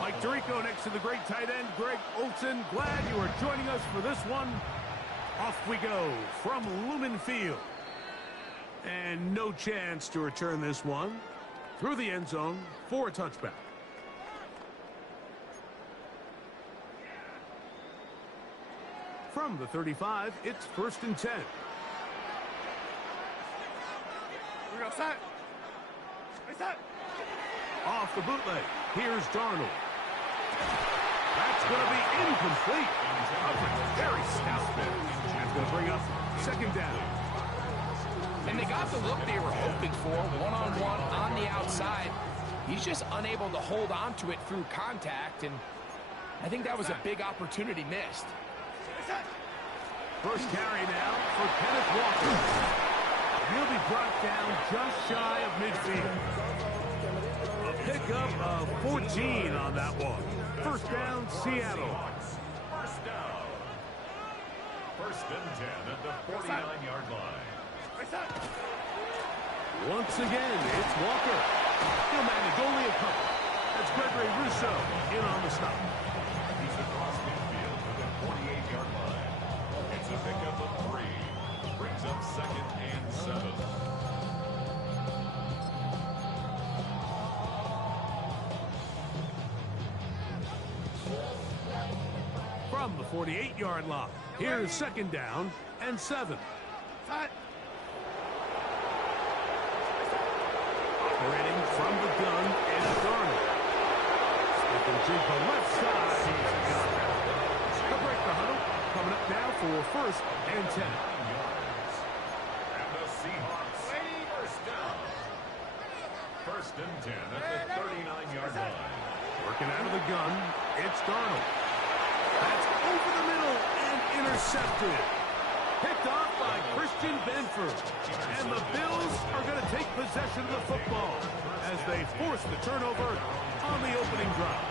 Mike Tirico next to the great tight end, Greg Olson. Glad you are joining us for this one. Off we go from Lumen Field. And no chance to return this one through the end zone for a touchback. From the 35, it's 1st and 10. We're outside. Off the bootleg. Here's Darnold. That's going to be incomplete. Coverage very stout there. That's going to bring up 2nd down. And they got the look they were hoping for, one-on-one on the outside. He's just unable to hold on to it through contact, and I think that was a big opportunity missed. First carry now for Kenneth Walker. He'll be brought down just shy of midfield. A pickup of 14 on that one. 1st down, Seattle. 1st and 10 at the 49-yard line. Once again, it's Walker. He'll manage only a couple. That's Gregory Rousseau in on the stop. He's across midfield to the 48-yard line. It's a pickup of 3. Brings up 2nd and 7. From the 48-yard line, here's 2nd down and 7. Operating from the gun is Darnold. Slipping to the left side. He'll break the huddle. Coming up now for 1st and 10. And the Seahawks, 1st down. 1st and 10 at the 39-yard line. Working out of the gun, it's Darnold. That's over the middle and intercepted. Picked off by Christian Benford. And the Bills are going to take possession of the football as they force the turnover on the opening drive.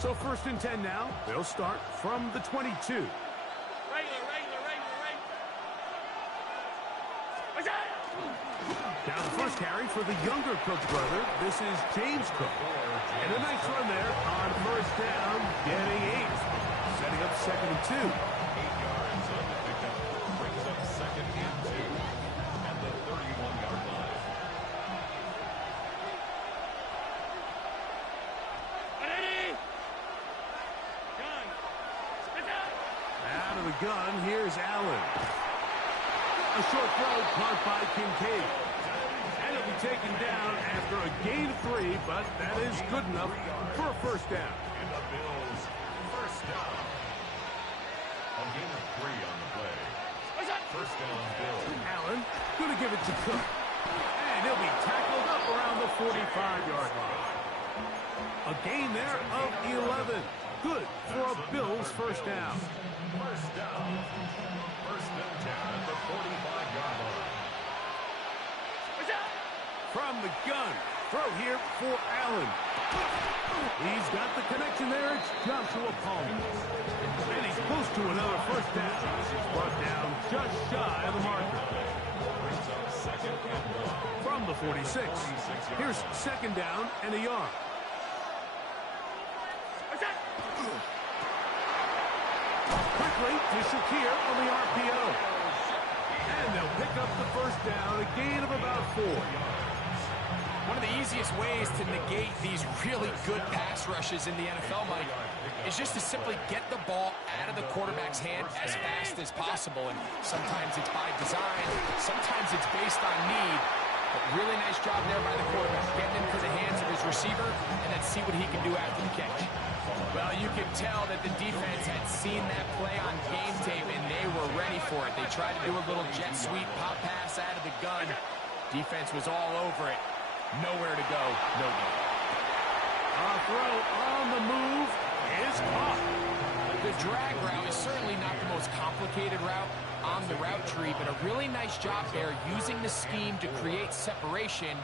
So 1st and 10 now. They'll start from the 22. Now the first carry for the younger Cook brother. This is James Cook. And a nice run there on 1st down, getting 8. Setting up 2nd and 2. 8 yards on the pickup. Brings up 2nd and 2. And the 31-yard line. Out of the gun, here's Allen. A short throw caught by Kincaid. And it'll be taken down after a gain of 3, but that is good enough for a 1st down. And the Bills, 1st down. A gain of 3 on the play. 1st down, Bills. Allen going to give it to Cook. And he'll be tackled up around the 45-yard line. A gain there of 11. Good for a Bills 1st down. 1st down. 1st and 10 at the 45-yard line. From the gun, throw here for Allen. He's got the connection there. It's Joshua Palmer. And he's close to another 1st down. He's brought down just shy of the marker. Brings up 2nd and 1. From the 46, here's 2nd down and a yard. Quickly to Shakir on the RPO. And they'll pick up the 1st down, a gain of about 4. One of the easiest ways to negate these really good pass rushes in the NFL, Mike, is just to simply get the ball out of the quarterback's hand as fast as possible. And sometimes it's by design, sometimes it's based on need. But really nice job there by the quarterback, getting into the hands of his receiver and then see what he can do after the catch. Well, you could tell that the defense had seen that play on game tape and they were ready for it. They tried to do a little jet sweep, pop pass out of the gun. Defense was all over it. Nowhere to go, no good. A throw on the move is caught. The drag route is certainly not the most complicated route on the route tree, but a really nice job there using the scheme to create separation.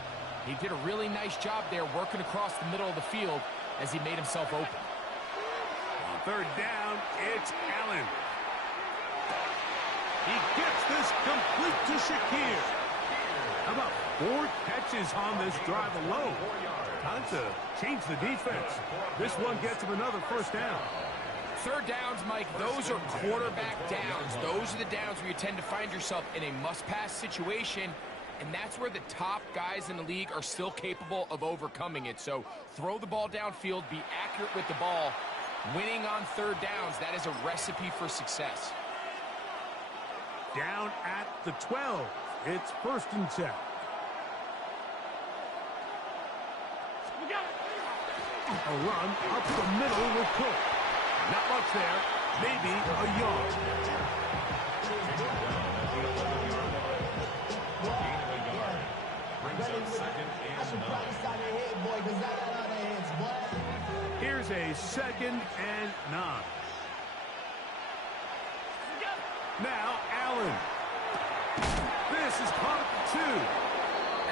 He did a really nice job there working across the middle of the field as he made himself open. third down, it's Allen. He gets this complete to Shakir. How about 4 catches on this drive alone? Time to change the defense. This one gets him another first down. Third downs, Mike, those are quarterback downs. Those are the downs where you tend to find yourself in a must-pass situation, and that's where the top guys in the league are still capable of overcoming it. So throw the ball downfield, be accurate with the ball. Winning on third downs, that is a recipe for success. Down at the 12. It's 1st and 10. A run up the middle with Cook. Not much there. Maybe a yard. Here's a 2nd and 9. Now Allen. This is caught at the 2.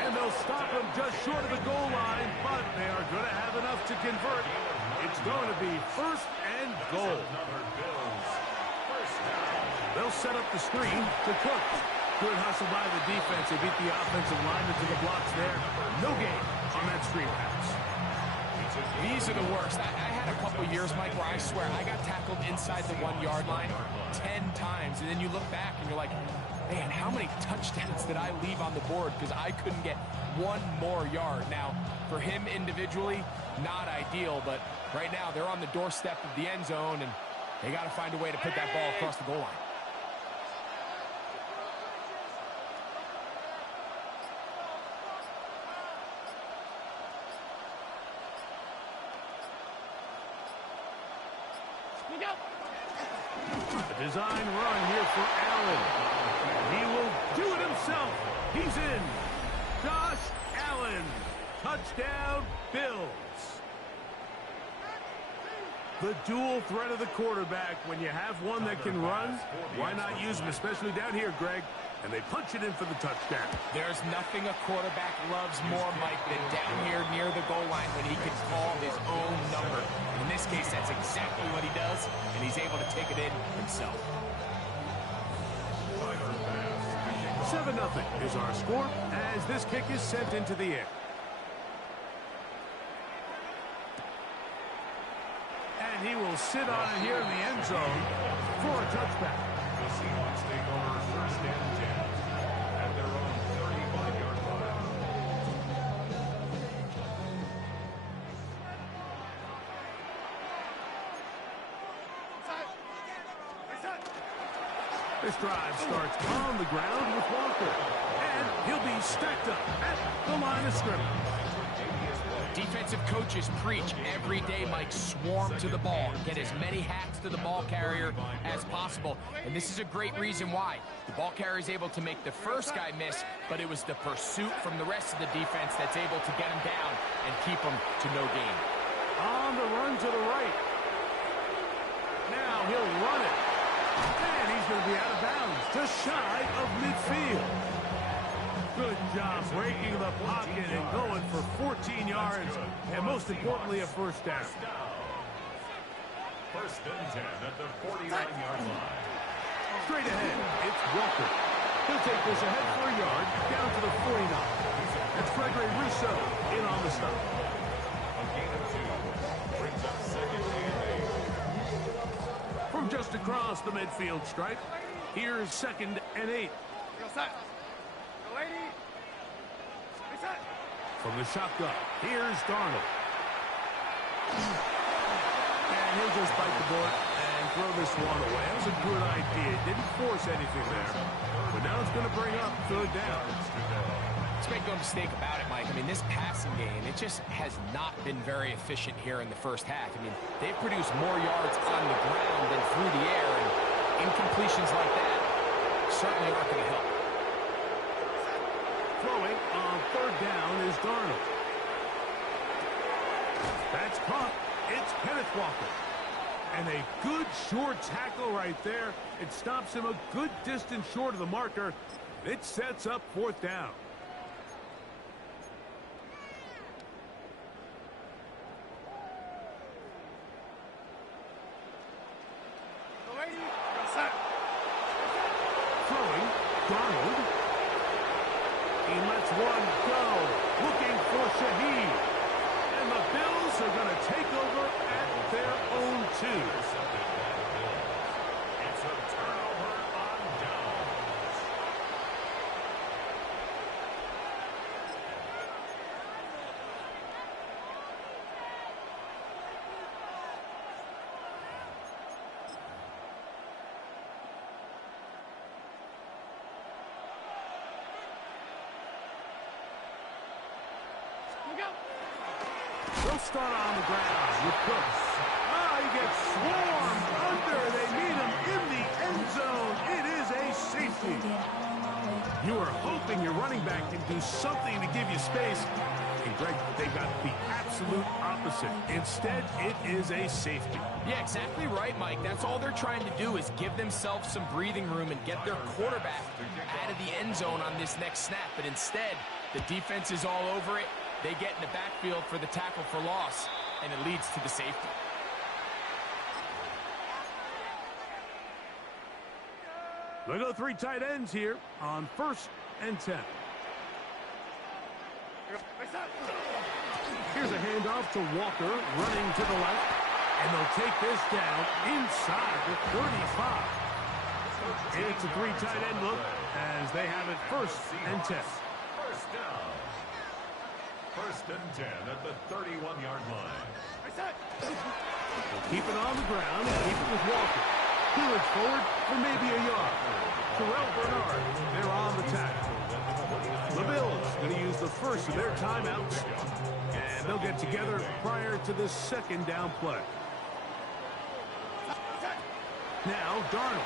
And they'll stop him just short of the goal line, but they are going to have enough to convert. It's going to be 1st and goal. They'll set up the screen to Cook. Good hustle by the defense. They beat the offensive lineman to the blocks there. No gain on that screen pass. These are the worst. I had a couple years, Mike, where I swear I got tackled inside the 1-yard line 10 times. And then you look back and you're like, man, how many touchdowns did I leave on the board because I couldn't get 1 more yard? Now, for him individually, not ideal, but right now they're on the doorstep of the end zone, and they got to find a way to put that ball across the goal line. A design run here for Allen. He will do it himself. He's in. Josh Allen. Touchdown, Bills. The dual threat of the quarterback. When you have one that can run, why not use him, especially down here, Greg? And they punch it in for the touchdown. There's nothing a quarterback loves more, Mike, than down here near the goal line when he can call his own number. In this case, that's exactly what he does, and he's able to take it in himself. 7-0 is our score as this kick is sent into the air. And he will sit on it here in the end zone for a touchback. The Seahawks take over 1st and 10 at their own 35-yard line. This drive starts on the ground with Walker. And he'll be stacked up at the line of scrimmage. Defensive coaches preach every day, Mike, swarm to the ball. Get as many hacks to the ball carrier as possible. And this is a great reason why. The ball carrier is able to make the first guy miss, but it was the pursuit from the rest of the defense that's able to get him down and keep him to no gain. On the run to the right. Now he'll run it. And he's going to be out of bounds, just shy of midfield. Good job breaking the pocket and going for 14 yards, and most importantly, a first down. 1st and 10 at the 49-yard line. Straight ahead, it's Walker. He'll take this ahead for a yard, down to the 49. That's Gregory Rousseau in on the stop. A gain of 2 brings up 2nd and 8. From just across the midfield stripe, here's 2nd and 8. From the shotgun, here's Darnold. And he'll just bite the bullet and throw this one away. That was a good idea. Didn't force anything there. But now it's going to bring up 3rd down. Let's make no mistake about it, Mike. I mean, this passing game, it just has not been very efficient here in the first half. I mean, they've produced more yards on the ground than through the air, and incompletions like that certainly aren't going to help. Throwing on 3rd down is Darnold. That's caught. It's Kenneth Walker. And a good short tackle right there. It stops him a good distance short of the marker. It sets up 4th down. lets one go. Looking for Shaheed. And the Bills are going to take over at their own 2. It's a turnover on downs. They'll start on the ground with Cooks. Oh, he gets swarmed under. They meet him in the end zone. It is a safety. You are hoping your running back can do something to give you space. And Greg, they got the absolute opposite. Instead, it is a safety. Yeah, exactly right, Mike. That's all they're trying to do is give themselves some breathing room and get their quarterback out of the end zone on this next snap. But instead, the defense is all over it. They get in the backfield for the tackle for loss, and it leads to the safety. They go 3 tight ends here on 1st and 10. Here's a handoff to Walker, running to the left. And they'll take this down inside the 35. It's a 3 tight end look as they have it 1st and 10. First down. 1st and 10 at the 31-yard line. They'll keep it on the ground and keep it with Walker. He looks forward for maybe a yard. Terrell Bernard, they're on the tackle. The Bills going to use the first of their timeouts. And they'll get together prior to the 2nd down play. Now, Darnold.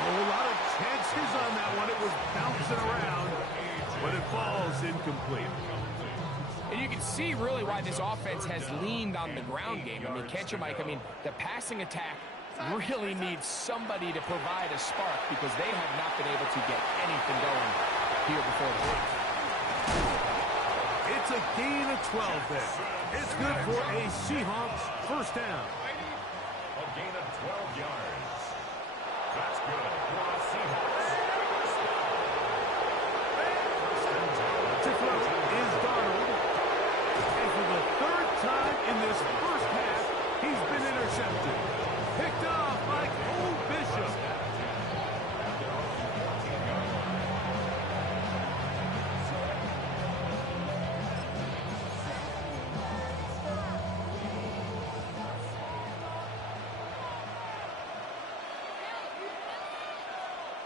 Oh, a lot of chances on that one. It was bouncing around, but it falls incomplete. And you can see really why this offense has leaned on the ground game. I mean, can't you, Mike? I mean, the passing attack really needs somebody to provide a spark because they have not been able to get anything going here before the break. It's a gain of 12 there. It's good for a Seahawks 1st down. A gain of 12 yards. That's good for the Seahawks. To throw is Darnold. And for the 3rd time in this 1st half, he's been intercepted. Picked off by Cole Bishop.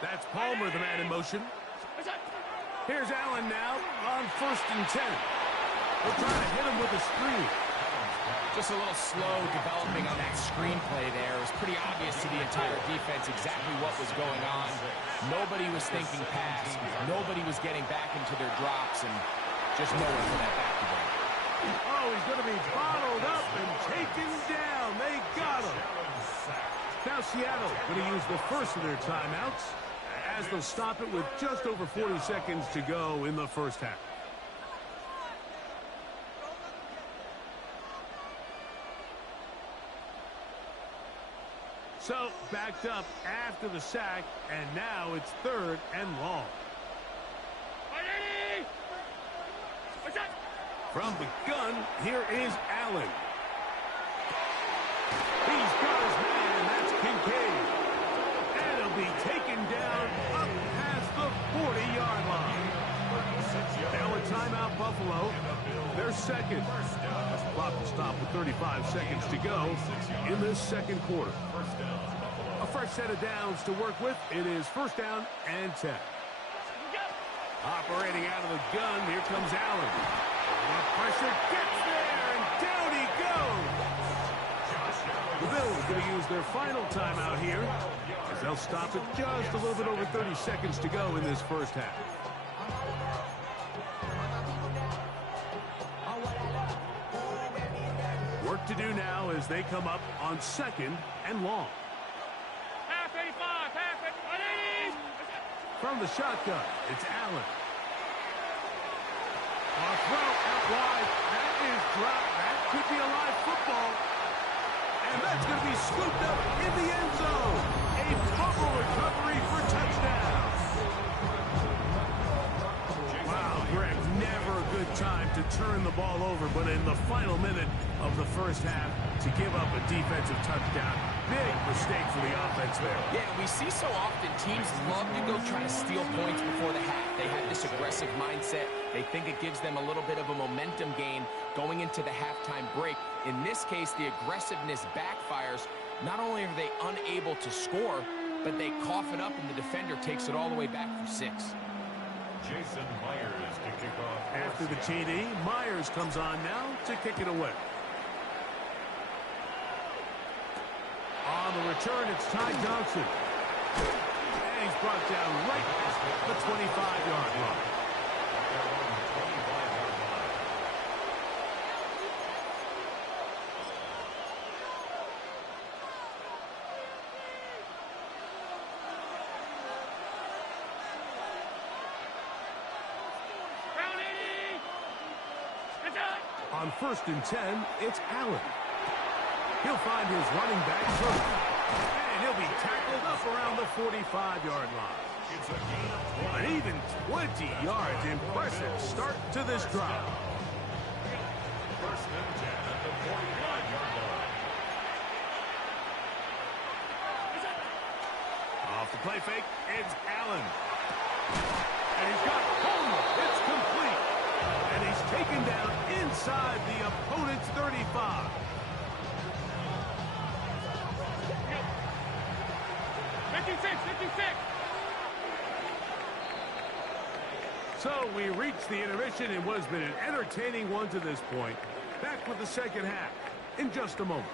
That's Palmer, the man in motion. Here's Allen now on 1st and 10. They're trying to hit him with a screen. Just a little slow developing on that screenplay there. It was pretty obvious to the entire defense exactly what was going on. Nobody was thinking pass. Nobody was getting back into their drops, and just nowhere for that back to go. Oh, he's going to be bottled up and taken down. They got him. Now Seattle going to use the first of their timeouts as they'll stop it with just over 40 seconds to go in the 1st half. So, backed up after the sack, and now it's 3rd and long. From the gun, here is Allen. He's got his man, that's Kincaid. And he'll be taken down up past the 40-yard line. Now a timeout, Buffalo. They're 2nd. Clock will stop with 35 seconds to go in this 2nd quarter. A fresh set of downs to work with. It is 1st down and 10. Operating out of the gun, here comes Allen. The pressure gets there, and down he goes. The Bills going to use their final timeout here as they'll stop it just a little bit over 30 seconds to go in this 1st half. Work to do now as they come up on 2nd and long. From the shotgun, it's Allen. A throw out wide. That is dropped. That could be a live football. And that's going to be scooped up in the end zone. A bubble recovery for touchdown. to turn the ball over, but in the final minute of the first half, to give up a defensive touchdown, big mistake for the offense there. Yeah, we see so often teams love to go try to steal points before the half. They have this aggressive mindset. They think it gives them a little bit of a momentum gain going into the halftime break. In this case, the aggressiveness backfires. Not only are they unable to score, but they cough it up and the defender takes it all the way back for 6. Jason Myers to kick off. After the TD, Myers comes on now to kick it away. On the return, it's Ty Johnson. And he's brought down right at the 25-yard line. On 1st and 10, it's Allen. He'll find his running back, and he'll be tackled up around the 45-yard line. It's a gain of 20. An even 20 yards. Impressive start to this drive. 1st and 10 at the 45-yard line. Off the play fake, it's Allen. And he's got Homer. It's complete. And he's taken down inside the opponent's 35. So we reached the intermission in what has been an entertaining one to this point. Back with the second half in just a moment.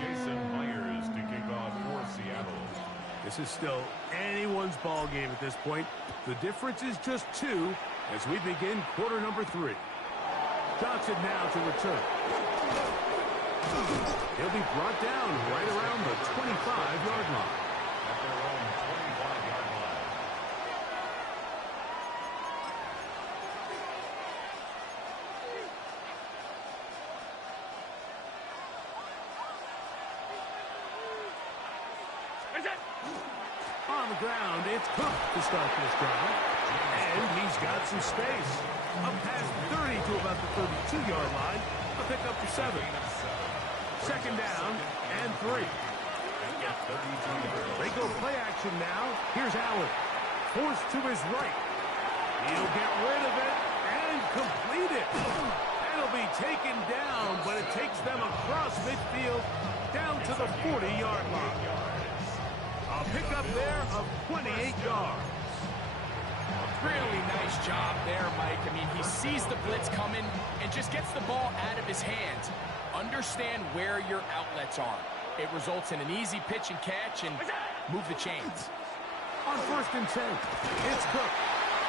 Jason Myers to kick off for Seattle. This is still anyone's ball game at this point. The difference is just 2 as we begin quarter number 3. Johnson now to return. He'll be brought down right around the 25-yard line. At their own 25-yard line. On the ground, it's Cook to start this drive. And he's got some space. Up past 30 to about the 32-yard line. A pick up to 7. Second down and 3. They go play action now. Here's Allen. Forced to his right. He'll get rid of it and complete it. It'll be taken down, but it takes them across midfield down to the 40-yard line. A pickup there of 28 yards. Really nice job there, Mike. I mean, he sees the blitz coming and just gets the ball out of his hands. Understand where your outlets are. It results in an easy pitch and catch and move the chains. On 1st and 10, it's Cook.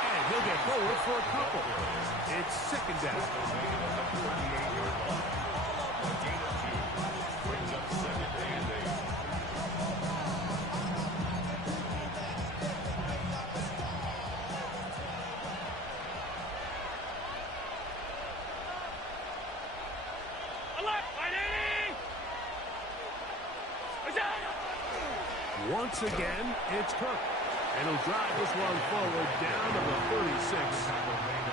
And he'll get forward for a couple. It's second down. Once again, it's Cook. And he'll drive this one forward down to the 36.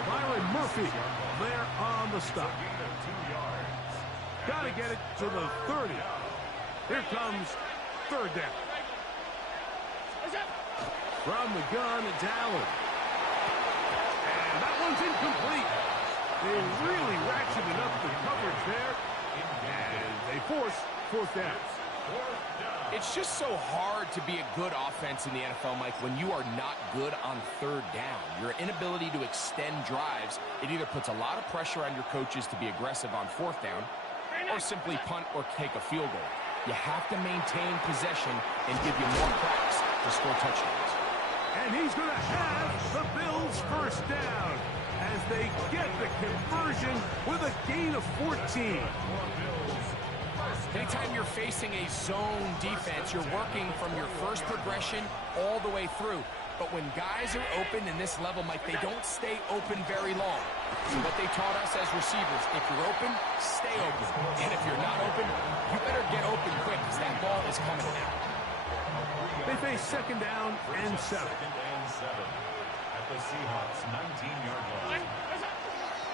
Byron Murphy there on the stop. Got to get it to the 30. Here comes 3rd down. From the gun, it's Allen. And that one's incomplete. They really ratcheted up the coverage there. And they force 4th down. It's just so hard to be a good offense in the NFL, Mike, when you are not good on 3rd down. Your inability to extend drives, it either puts a lot of pressure on your coaches to be aggressive on 4th down or simply punt or take a field goal. You have to maintain possession and give you more cracks to score touchdowns. And he's going to have the Bills' 1st down as they get the conversion with a gain of 14. Anytime you're facing a zone defense, you're working from your first progression all the way through. But when guys are open in this level, Mike, they don't stay open very long. So what they taught us as receivers, if you're open, stay open. And if you're not open, you better get open quick because that ball is coming out. They face second down and 7. Second and 7 at the Seahawks 19-yard line.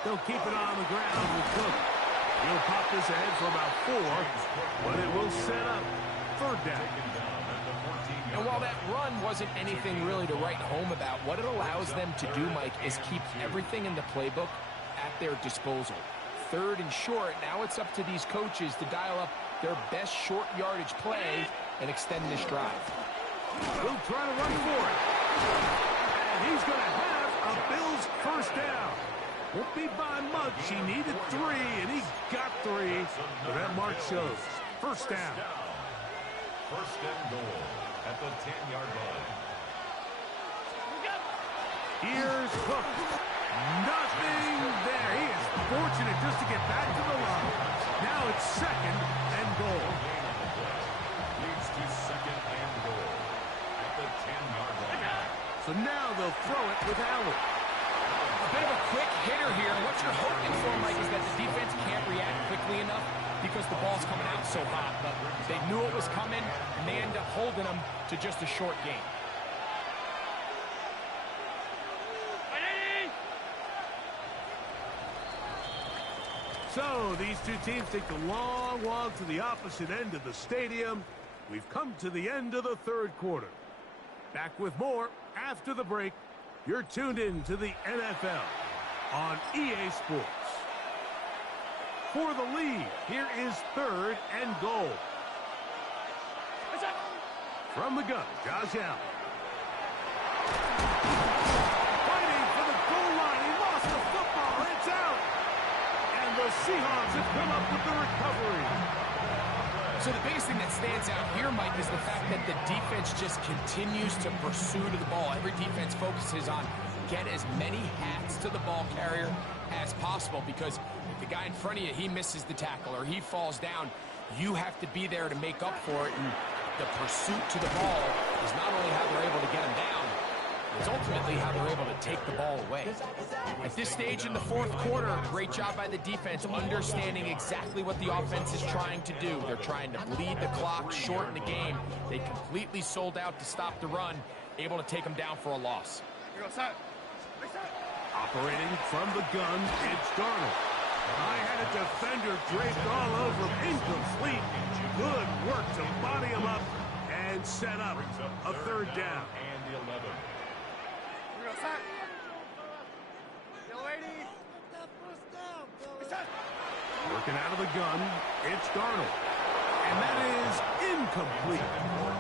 They'll keep it on the ground with Cook. He'll pop this ahead for about 4, but it will set up third down. And while that run wasn't anything really to write home about, what it allows them to do, Mike, is keep everything in the playbook at their disposal. Third and short, now it's up to these coaches to dial up their best short yardage play and extend this drive. He'll try to run for it. And he's going to have a Bills first down. Won't be by much. He needed 3, and he got 3. But that mark shows. First down. First and goal at the 10-yard line. Here's Cook. Nothing there. He is fortunate just to get back to the line. Now it's second and goal. Leads to second and goal at the 10-yard line. So now they'll throw it with Allen. A bit of a quick hitter here. What you're hoping for, Mike, is that the defense can't react quickly enough because the ball's coming out so hot. But they knew it was coming, and they end up holding them to just a short gain. So these two teams take the long walk to the opposite end of the stadium. We've come to the end of the third quarter. Back with more after the break. You're tuned in to the NFL on EA Sports. For the lead, here is third and goal. From the gun, Josh Allen. Fighting for the goal line. He lost the football. It's out. And the Seahawks have come up with the recovery. So the biggest thing that stands out here, Mike, is the fact that the defense just continues to pursue to the ball. Every defense focuses on get as many hats to the ball carrier as possible, because if the guy in front of you, he misses the tackle or he falls down, you have to be there to make up for it. And the pursuit to the ball is not only how they're able to get him down, it's ultimately how they're able to take the ball away. At this stage in the fourth quarter, great job by the defense understanding exactly what the offense is trying to do. They're trying to bleed the clock, shorten the game. They completely sold out to stop the run, able to take them down for a loss. Operating from the gun, it's Darnold. I had a defender draped all over him. Incomplete. Good work to body him up and set up a third down. And 11. Working out of the gun, it's Darnold. And that is incomplete.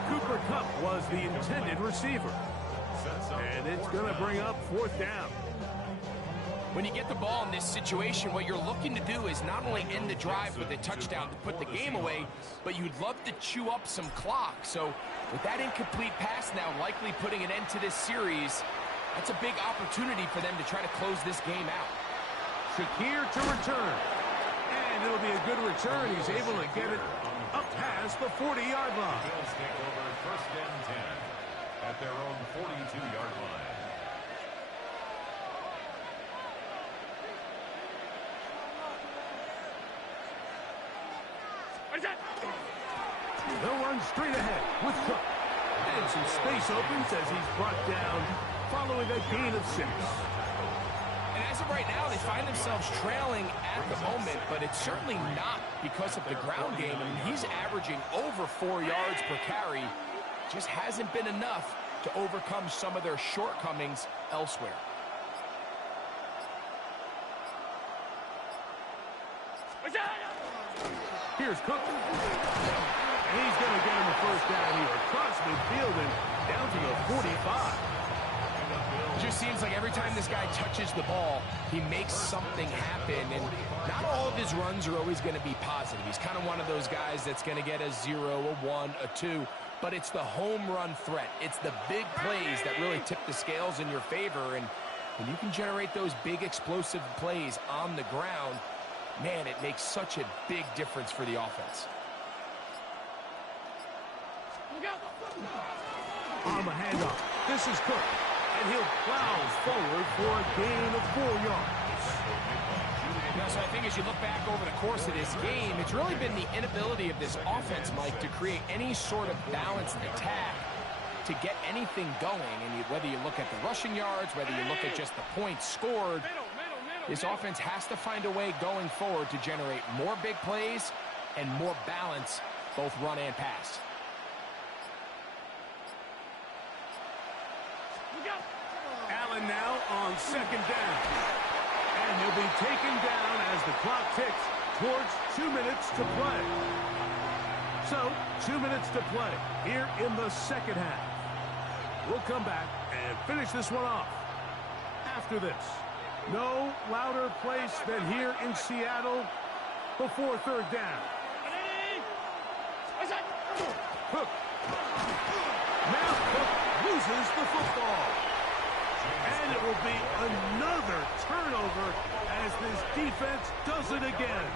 Cooper Kupp was the intended receiver. And it's going to bring up fourth down. When you get the ball in this situation, what you're looking to do is not only end the drive with a touchdown to put the game away, but you'd love to chew up some clock. So with that incomplete pass now likely putting an end to this series, that's a big opportunity for them to try to close this game out. Shakir to return. And it'll be a good return. He's able to get it up past the 40-yard line. Bills take over first and 10 at their own 42-yard line. They'll run straight ahead with Cook. And some space opens as he's brought down following a gain of 6. And as of right now, they find themselves trailing at the moment, but it's certainly not because of the ground game. I mean, he's averaging over 4 yards per carry. Just hasn't been enough to overcome some of their shortcomings elsewhere. Here's Cook. And he's going to get him the first down here across midfield and down to the 45. It just seems like every time this guy touches the ball, he makes something happen. And not all of his runs are always going to be positive. He's kind of one of those guys that's going to get a 0, a 1, a 2. But it's the home run threat. It's the big plays that really tip the scales in your favor. And when you can generate those big explosive plays on the ground, man, it makes such a big difference for the offense. On the handoff. This is Cook, and he'll plow forward for a gain of 4 yards. So I think as you look back over the course of this game, it's really been the inability of this offense, Mike, to create any sort of balanced attack to get anything going. And whether you look at the rushing yards, whether you look at just the points scored, this offense has to find a way going forward to generate more big plays and more balance, both run and pass. Allen now on second down. And he'll be taken down as the clock ticks towards 2 minutes to play. So, 2 minutes to play here in the second half. We'll come back and finish this one off after this. No louder place than here in Seattle before third down. Cook. Now Cook loses the football. And it will be another turnover as this defense does it again.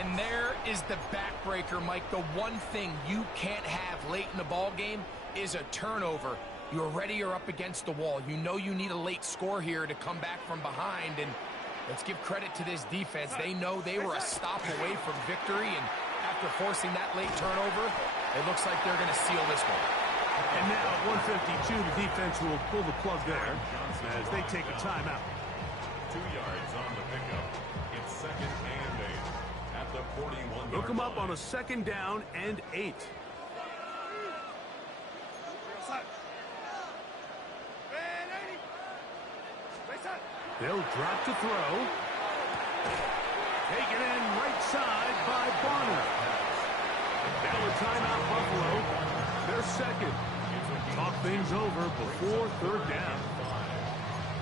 And there is the backbreaker, Mike. The one thing you can't have late in the ball game is a turnover. You're ready, you're up against the wall. You know you need a late score here to come back from behind. And let's give credit to this defense. They know they were a stop away from victory. And after forcing that late turnover, it looks like they're going to seal this one. And now at 152, the defense will pull the plug there as they take a timeout. 2 yards on the pickup. It's second and 8 at the 41-yard Look them up line. on a second down and 8. They'll drop to throw. Taken in right side by Bonner. Now a timeout, Buffalo. Their second. Talk things over before third down.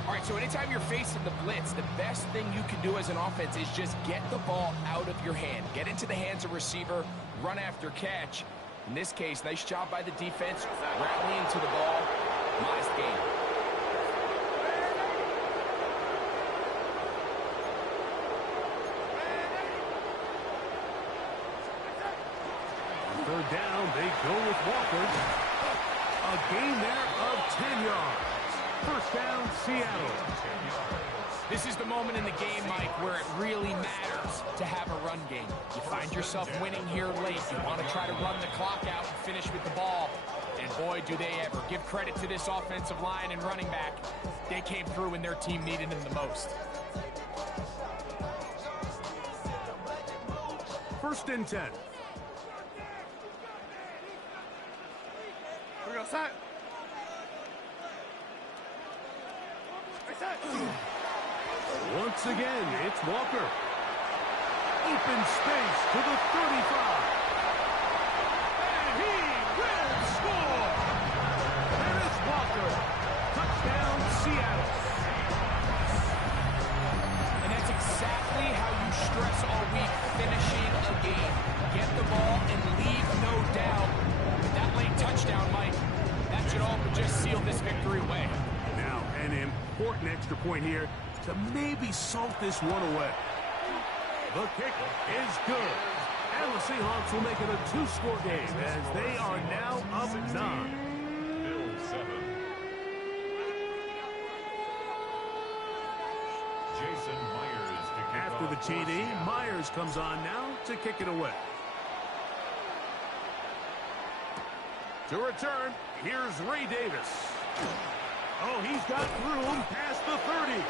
All right, so anytime you're facing the blitz, the best thing you can do as an offense is just get the ball out of your hand. Get into the hands of receiver, run after catch. In this case, nice job by the defense, rallying to the ball. Modest gain. Third down, they go with Walker. A gain there of 10 yards. First down, Seattle. This is the moment in the game, Mike, where it really matters to have a run game. You find yourself winning here late. You want to try to run the clock out and finish with the ball. And boy, do they ever. Give credit to this offensive line and running back. They came through when their team needed them the most. First and 10. We go set. Once again, it's Walker. Open space to the 35. And he will score. And it's Walker. Touchdown, Seattle. And that's exactly how you stress all week, finishing a game. Get the ball and leave no doubt. With that late touchdown, Mike, that should all but just seal this victory away. Now, an important extra point here to maybe salt this one away. The kick is good. And the Seahawks will make it a 2-score game as they are now up 9. Bills 7. Jason Myers to kick After the off. TD, Myers comes on now to kick it away. To return, here's Ray Davis. Oh, he's got room past the 30.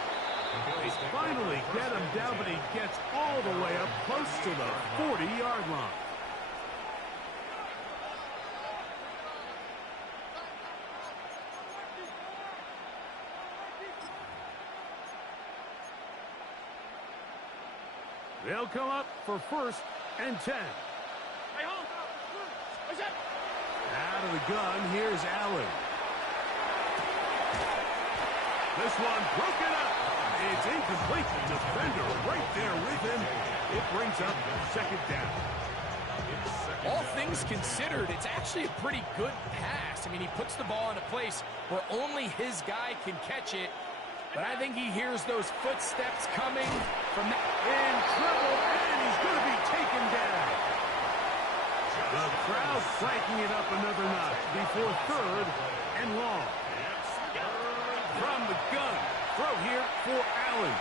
They finally get him down, but he gets all the way up close to the 40-yard line. They'll come up for first and 10. Out of the gun, here's Allen. This one broken up. It's incomplete. The defender right there with him. It brings up second down. All things considered, it's actually a pretty good pass. I mean, he puts the ball in a place where only his guy can catch it. But I think he hears those footsteps coming from that. In trouble, and he's going to be taken down. The crowd cranking it up another notch before third and long. From the gun. Throw here for Allen.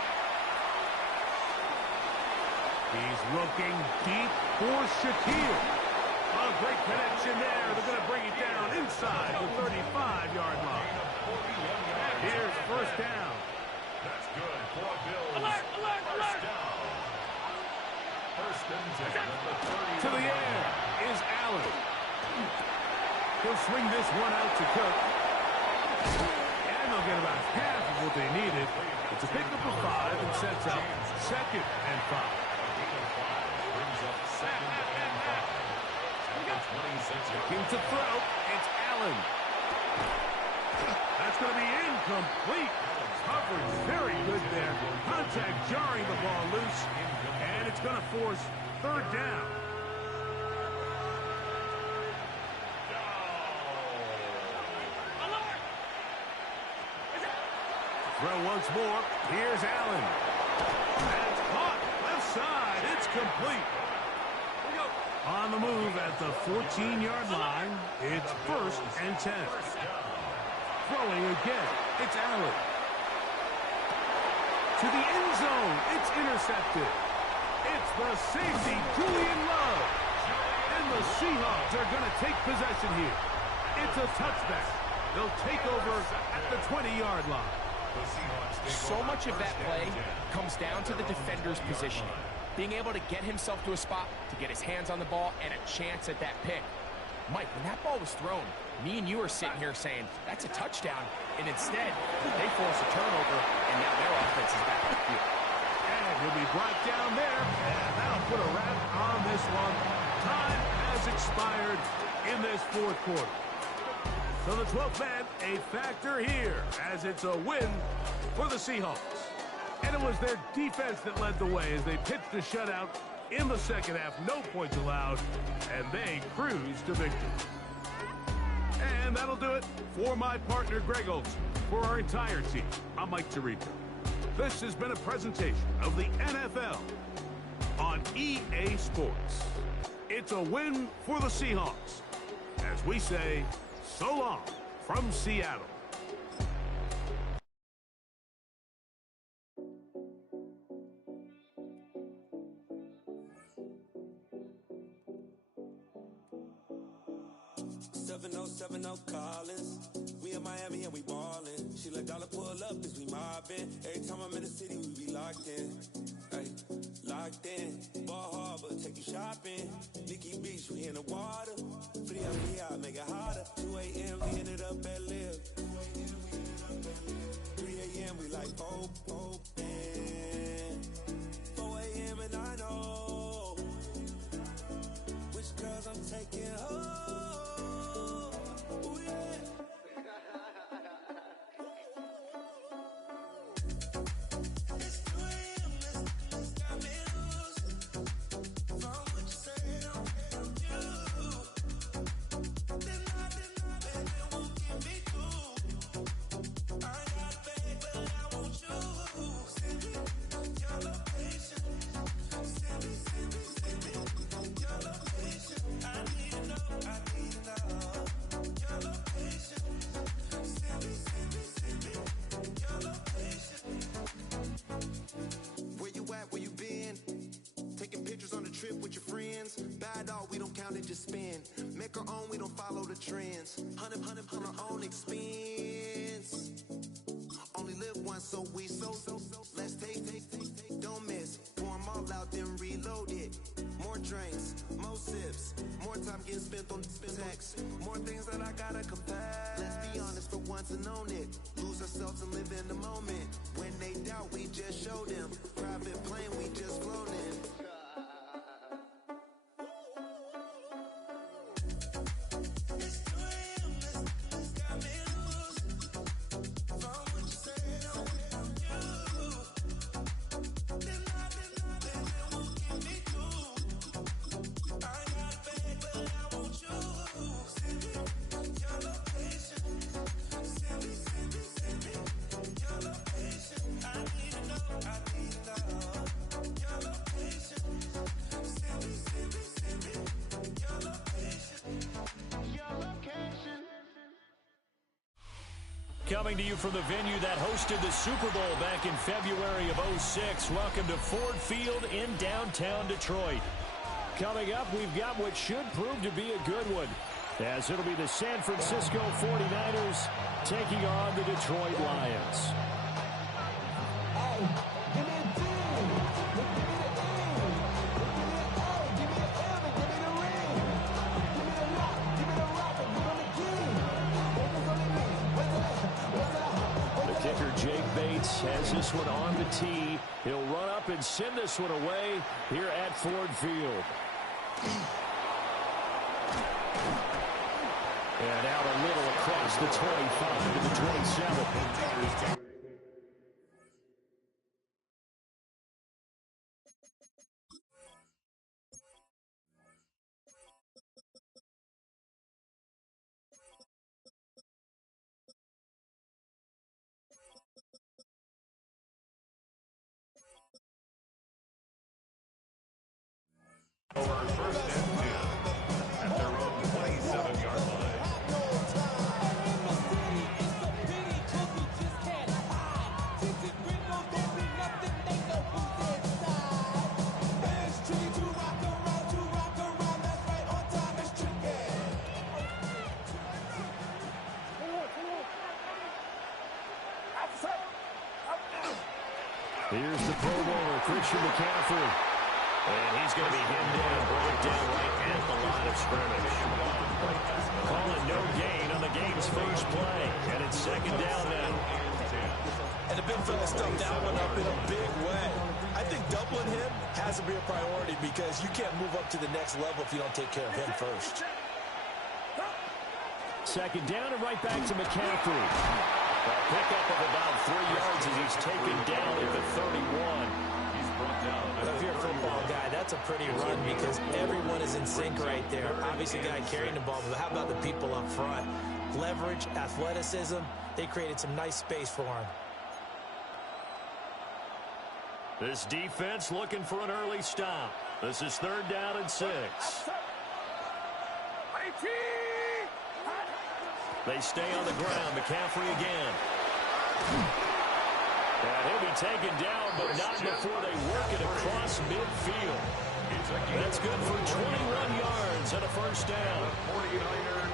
He's looking deep for Shaquille. A great connection there. They're going to bring it down inside the 35-yard line. Here's first down. That's good for a Bills. Alert, alert, alert. First and 10 at the 30. To the air is Allen. He'll swing this one out to Cook. And they'll get about half of what they needed. It's a pickup of 5 and sets up second and 5. Brings up second and 5. Looking to throw. It's Allen. That's going to be incomplete. Coverage very good there. Contact jarring the ball loose. And it's going to force third down. Throw once more. Here's Allen. That's caught. Left side. It's complete. On the move at the 14-yard line. It's first and 10. Throwing again. It's Allen. To the end zone. It's intercepted. It's the safety, Julian Love. And the Seahawks are going to take possession here. It's a touchback. They'll take over at the 20-yard line. So much of that play comes down to the defender's positioning. Being able to get himself to a spot, to get his hands on the ball, and a chance at that pick. Mike, when that ball was thrown, me and you are sitting here saying, that's a touchdown. And instead, they force a turnover, and now their offense is back on the field. And he'll be brought down there, and that'll put a wrap on this one. Time has expired in this fourth quarter. So the 12th man, a factor here, as it's a win for the Seahawks. And it was their defense that led the way as they pitched a shutout in the second half. No points allowed, and they cruised to victory. And that'll do it for my partner, Greg Olson. For our entire team, I'm Mike Tirico. This has been a presentation of the NFL on EA Sports. It's a win for the Seahawks, as we say, so long from Seattle. Collins. We in Miami and we ballin'. She let dollar pull up as we mobbin'. Every time I'm in the city, we be locked in. Ay, locked in. Ball Harbor, take you shopping. Nikki Beach, we in the water. Free up, make it harder. 2 a.m. we ended up at Live. 3 a.m. we like open. 4 a.m. and I know which girls I'm taking home. Ooh, yeah. Just spin, make our own, we don't follow the trends. 100 our own expense. Only live once, so we so. Let's take, don't miss. Pour them all out, then reload it. More drinks, more sips, more time getting spent on text. More things that I gotta compare. Let's be honest for once and own it. Lose ourselves and live in the moment. When they doubt, we just show them. Private plane, we just float in. coming to you from the venue that hosted the Super Bowl back in February of '06. Welcome to Ford Field in downtown Detroit. Coming up, we've got what should prove to be a good one, as it'll be the San Francisco 49ers taking on the Detroit Lions. Has this one on the tee. He'll run up and send this one away here at Ford Field. And out a little across the 25 to the 27. Over first and 10 at their own 27-yard line. Here's the Pro Bowler, Christian McCaffrey. And he's going to be hemmed in and brought down right at the line of scrimmage. Calling no gain on the game's first play. And it's second down now. And the big fella stuffed that one up in a big way. I think doubling him has to be a priority because you can't move up to the next level if you don't take care of him first. Second down and right back to McCaffrey. A pickup of about 3 yards as he's taken down at the 31. If you're a football guy, that's a pretty run because everyone is in sync right there. Obviously, the guy carrying the ball, but how about the people up front? Leverage, athleticism, they created some nice space for him. This defense looking for an early stop. This is third down and 6. They stay on the ground. McCaffrey again. And he'll be taken down, but not before they work it across midfield. That's good for 21 yards and a first down. 49er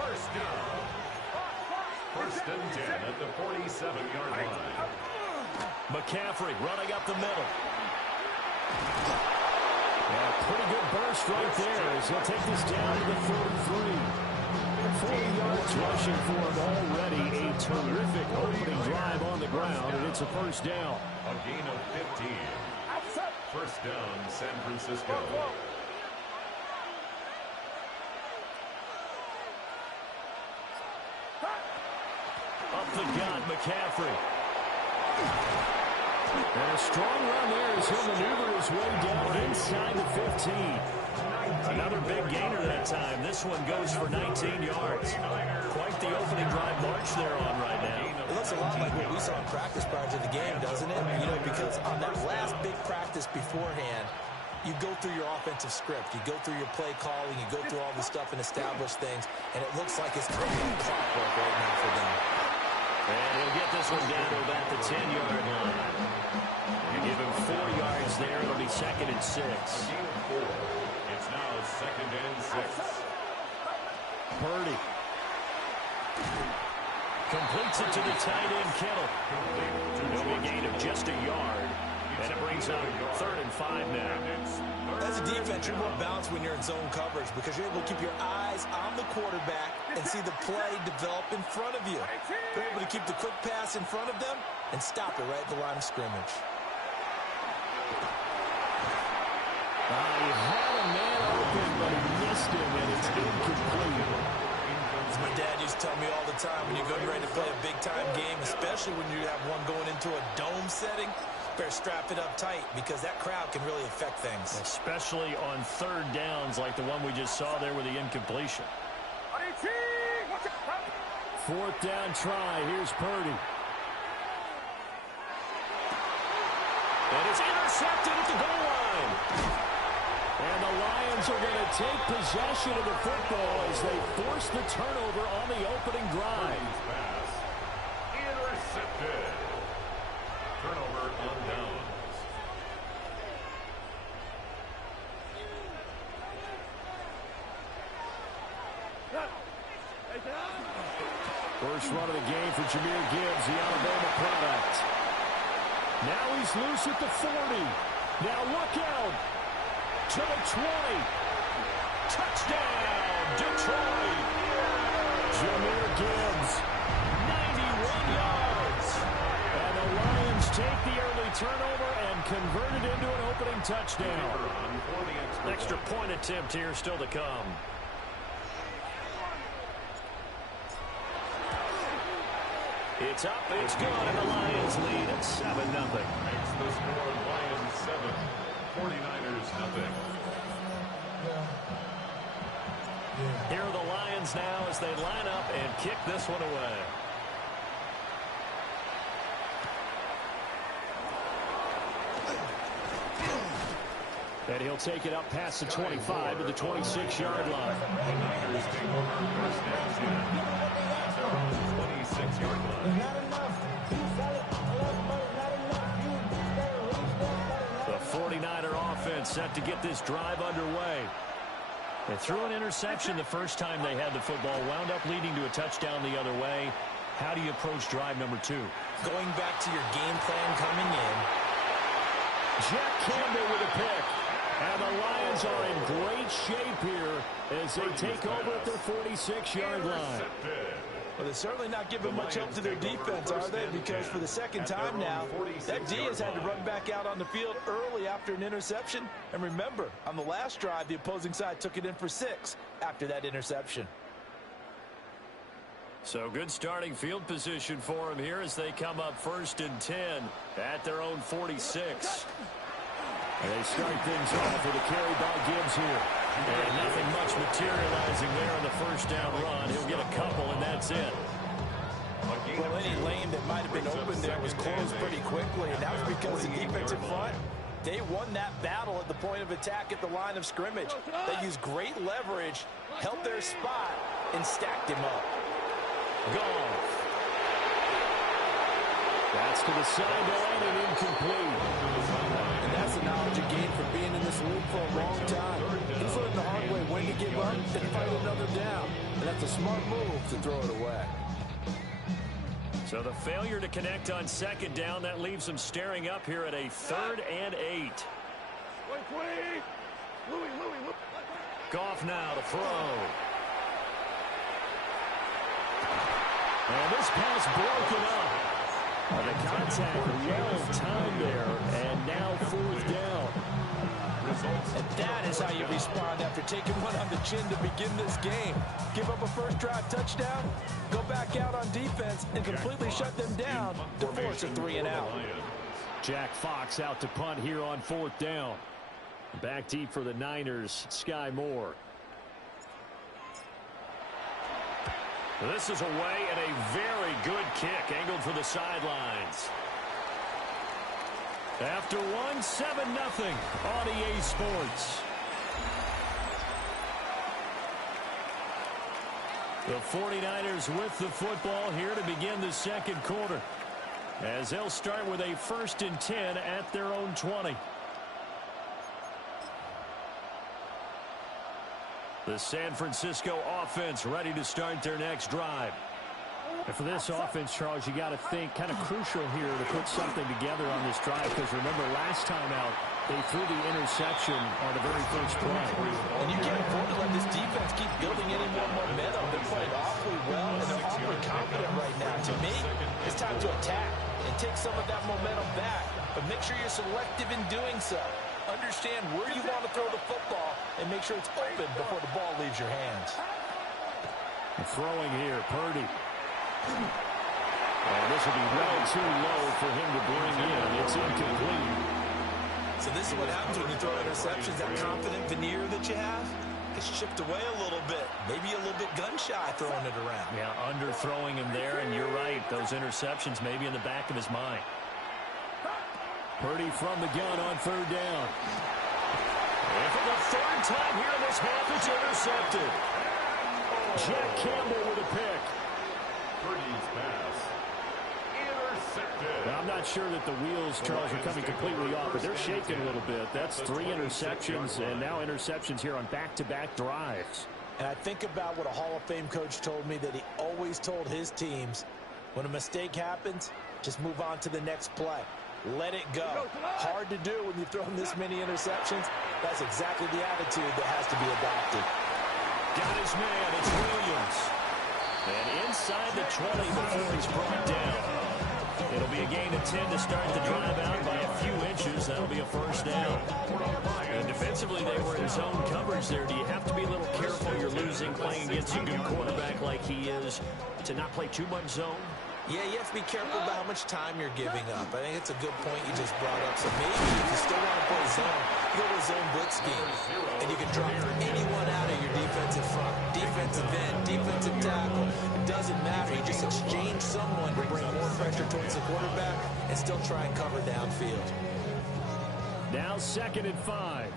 first down. First and 10 at the 47-yard line. McCaffrey running up the middle. Yeah, pretty good burst right there as he'll take this down to the 43. 40 yards rushing for him already. A terrific opening drive on the ground, and it's a first down. A gain of 15. First down, San Francisco. Up the gut, McCaffrey. And a strong run there as he'll maneuver his way down inside the 15. Another big gainer that time. This one goes for 19 yards. Quite the opening drive march they're on right now. It looks a lot like what we saw in practice prior to the game, doesn't it? You know, because on that last big practice beforehand, you go through your offensive script. You go through your play calling. You go through all this stuff and establish things. And it looks like it's kind of on clockwork right now for them. And he'll get this one down to about the 10-yard line. You give him 4 yards there. It'll be second and 6. It's now second and 6. Purdy completes it to the tight end, Kittle. It'll be a gain of just a yard. And it brings up third and 5 now. As a defense, you're more balanced when you're in zone coverage because you're able to keep your eyes on the quarterback and see the play develop in front of you. You're able to keep the quick pass in front of them and stop it right at the line of scrimmage. He had a man open, but he missed him, and it's incomplete. As my dad used to tell me all the time, when you're getting ready to play a big-time game, especially when you have one going into a dome setting, better strap it up tight because that crowd can really affect things. Especially on third downs like the one we just saw there with the incompletion. Fourth down try. Here's Purdy. And it's intercepted at the goal line. And the Lions are going to take possession of the football as they force the turnover on the opening drive. First run of the game for Jahmyr Gibbs, the Alabama product. Now he's loose at the 40. Now look out to the 20. Touchdown, Detroit. Jahmyr Gibbs, 91 yards. And the Lions take the early turnover and convert it into an opening touchdown. Extra point attempt here still to come. It's up, it's good, and the Lions lead at 7-0. Makes the score Lions 7, 49ers nothing. Here are the Lions now as they line up and kick this one away. And he'll take it up past the 25 to the 26-yard line. The Niners take over first and 10. 26-yard line. The 49er offense set to get this drive underway. They threw an interception the first time they had the football, wound up leading to a touchdown the other way. How do you approach drive number 2? Going back to your game plan coming in. Jack Campbell with a pick. And the Lions are in great shape here as they take over at their 46-yard line. Well, they're certainly not giving much help to their defense, are they? Because for the second time now, that D has had to run back out on the field early after an interception. And remember, on the last drive, the opposing side took it in for 6 after that interception. So good starting field position for them here as they come up 1st and 10 at their own 46. And they start things off with a carry by Gibbs here. And nothing much materializing there in the first down run. He'll get a couple, and that's it. Well, any lane that might have been open there was closed pretty quickly, and that was because the defensive front, they won that battle at the point of attack at the line of scrimmage. They used great leverage, held their spot, and stacked him up. Goff. That's to the sideline and incomplete. And that's the knowledge you gain from being in this league for a long time. He's learned the hard way when to give up and fight another down. And that's a smart move to throw it away. So the failure to connect on 2nd down, that leaves them staring up here at a 3rd and 8. Goff now to throw. And this pass broken up. The contact well timed there, and now 4th down. And that is how you respond after taking one on the chin to begin this game. Give up a first drive touchdown, go back out on defense, and completely shut them down to force a 3-and-out. Jack Fox out to punt here on 4th down. Back deep for the Niners, Sky Moore. This is away and a very good kick angled for the sidelines. After one, 7-0 on EA Sports. The 49ers with the football here to begin the 2nd quarter, as they'll start with a 1st and 10 at their own 20. The San Francisco offense ready to start their next drive. And for this offense, Charles, you got to think kind of crucial here to put something together on this drive, because remember last time out they threw the interception on the very first play. And you can't afford to let this defense keep building any more momentum. They're playing awfully well, and they're awfully confident right now. To me, it's time to attack and take some of that momentum back. But make sure you're selective in doing so. Understand where you want to throw the football and make sure it's open before the ball leaves your hands. Throwing here, Purdy. And this will be well too low for him to bring in. It's incomplete. So this is what happens when you throw interceptions. That confident veneer that you have is chipped away a little bit. Maybe a little bit gun-shy throwing it around. Yeah, underthrowing him there, and you're right. Those interceptions may be in the back of his mind. Purdy from the gun on 3rd down. And for the 3rd time here in this half, it's intercepted. Jack Campbell with a pick. Purdy's pass intercepted. Now, I'm not sure that the wheels, Charles, are coming completely off, but they're shaking a little bit. That's 3 interceptions, and now interceptions here on back-to-back drives. And I think about what a Hall of Fame coach told me, that he always told his teams, when a mistake happens, just move on to the next play. Let it go. Hard to do when you've thrown this many interceptions. That's exactly the attitude that has to be adopted. Got his man. It's Williams. And inside the 20 before he's brought down. It'll be a gain of 10 to start the drive out by a few inches. That'll be a first down. And defensively, they were in zone coverage there. Do you have to be a little careful? You're losing playing against a good quarterback like he is to not play too much zone? Yeah, you have to be careful about how much time you're giving up. I think it's a good point you just brought up. So maybe if you still want to play zone, you go to a zone blitz scheme. And you can drop anyone out of your defensive front. Defensive end, defensive tackle. It doesn't matter. You just exchange someone to bring more pressure towards the quarterback and still try and cover downfield. Now 2nd and 5.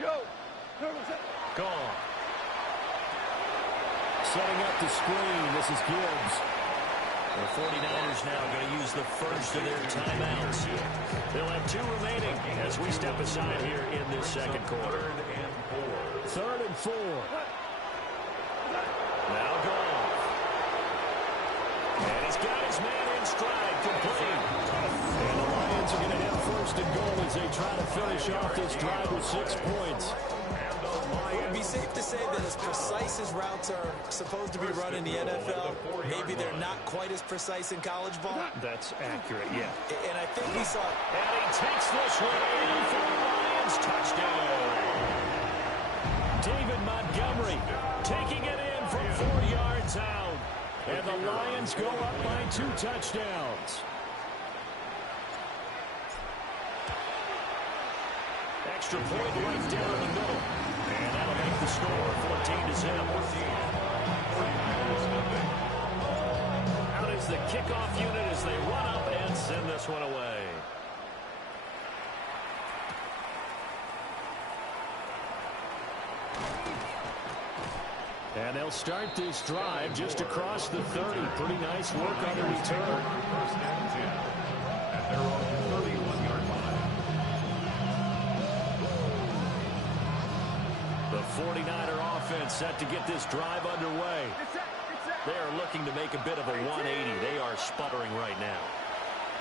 Go. Gone. Setting up the screen, this is Gibbs. The 49ers now going to use the first of their timeouts. They'll have 2 remaining as we step aside here in this second quarter. 3rd and 4. Now gone. And he's got his man in stride, complete. And the Lions are going to have 1st and goal as they try to finish off this drive with 6 points. It would be safe to say that as precise as routes are supposed to be run in the NFL, maybe they're not quite as precise in college ball. That's accurate, yeah. And I think we saw... And he takes this one in for the Lions. Touchdown. David Montgomery taking it in from 4 yards out. And the Lions go up by 2 touchdowns. Extra point right down in the middle. And that'll make the score 14-0. Out is the kickoff unit as they run up and send this one away. And they'll start this drive just across the 30. Pretty nice work on the return. First and 10 at their own 31-yard line. The 49er offense set to get this drive underway. They are looking to make a bit of a 180. They are sputtering right now.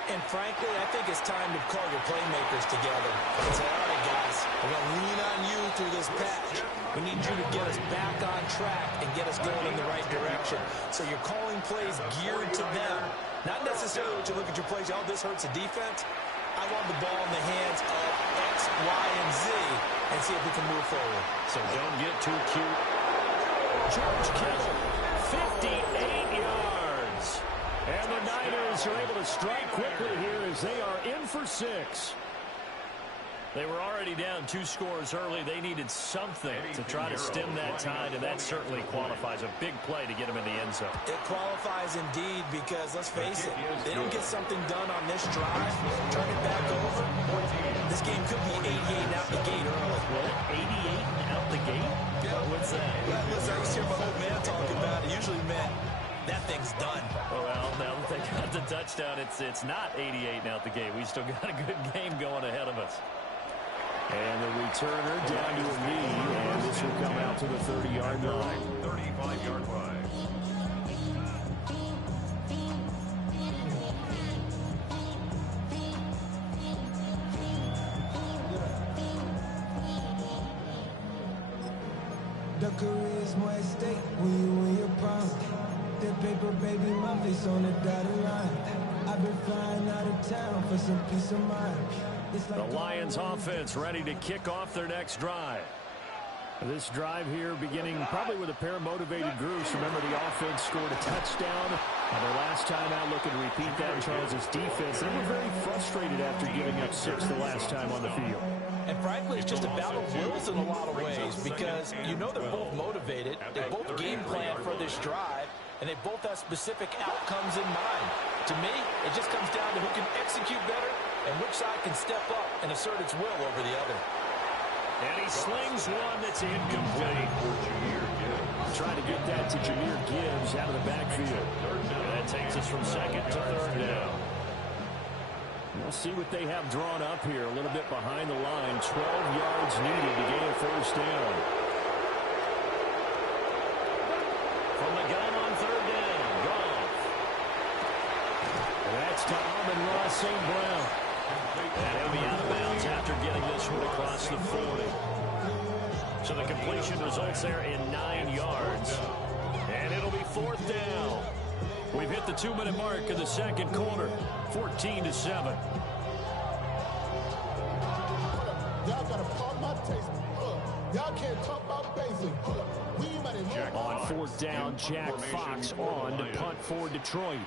And frankly, I think it's time to call your playmakers together and say, all right, guys, we're going to lean on you through this patch. We need you to get us back on track and get us going in the right direction. So you're calling plays geared to them. Not necessarily what you look at your plays, oh, this hurts the defense. I want the ball in the hands of X, Y, and Z and see if we can move forward. So don't get too cute. George Kittle, 58 yards. And the Niners are able to strike quickly here as they are in for 6. They were already down 2 scores early. They needed something to try to stem that tide, and that certainly qualifies. A big play to get them in the end zone. It qualifies indeed because, let's face it, they don't get something done on this drive, turn it back over, this game could be 88 out the gate early. What, 88 out the gate? Yeah. What's that? Listen, I used to hear my old man talking about it. Usually meant that thing's done. Well, now that they got the touchdown, it's not 88 out the gate. We still got a good game going ahead of us. And the returner down to a knee, and this will come out to the 30-yard line. 35-yard line. The career's more at stake when you win your prime. The paper, baby, my face on the dotted line. I've been flying out of town for some peace of mind. The Lions offense ready to kick off their next drive. This drive here beginning probably with a pair of motivated groups. Remember, the offense scored a touchdown. Their last time out looking to repeat that in Charles' defense. They were very frustrated after giving up 6 the last time on the field. And frankly, it's just a battle of wills in a lot of ways because you know they're both motivated. They both game plan for this drive, and they both have specific outcomes in mind. To me, it just comes down to who can execute better and which side can step up and assert its will over the other. And he slings one that's incomplete. Trying to get that to Jahmyr Gibbs out of the backfield. And that takes us from 2nd to 3rd down. We'll see what they have drawn up here. A little bit behind the line. 12 yards needed to gain a 1st down. gets to Amon-Ra St. Brown. And he'll be out of bounds after getting this one across the 40. So the completion results there in 9 yards. And it'll be 4th down. We've hit the 2-minute mark in the second quarter. 14-7. Y'all gotta pump my taste. Y'all can't talk about basic. On 4th down, Jack Fox on to punt for Detroit.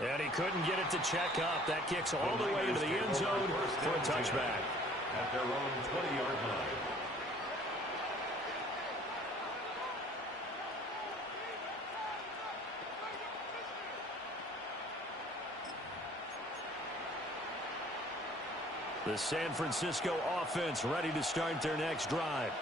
And he couldn't get it to check up. That kicks all the way into the end zone for a touchback. At their own 20-yard line. The San Francisco offense ready to start their next drive.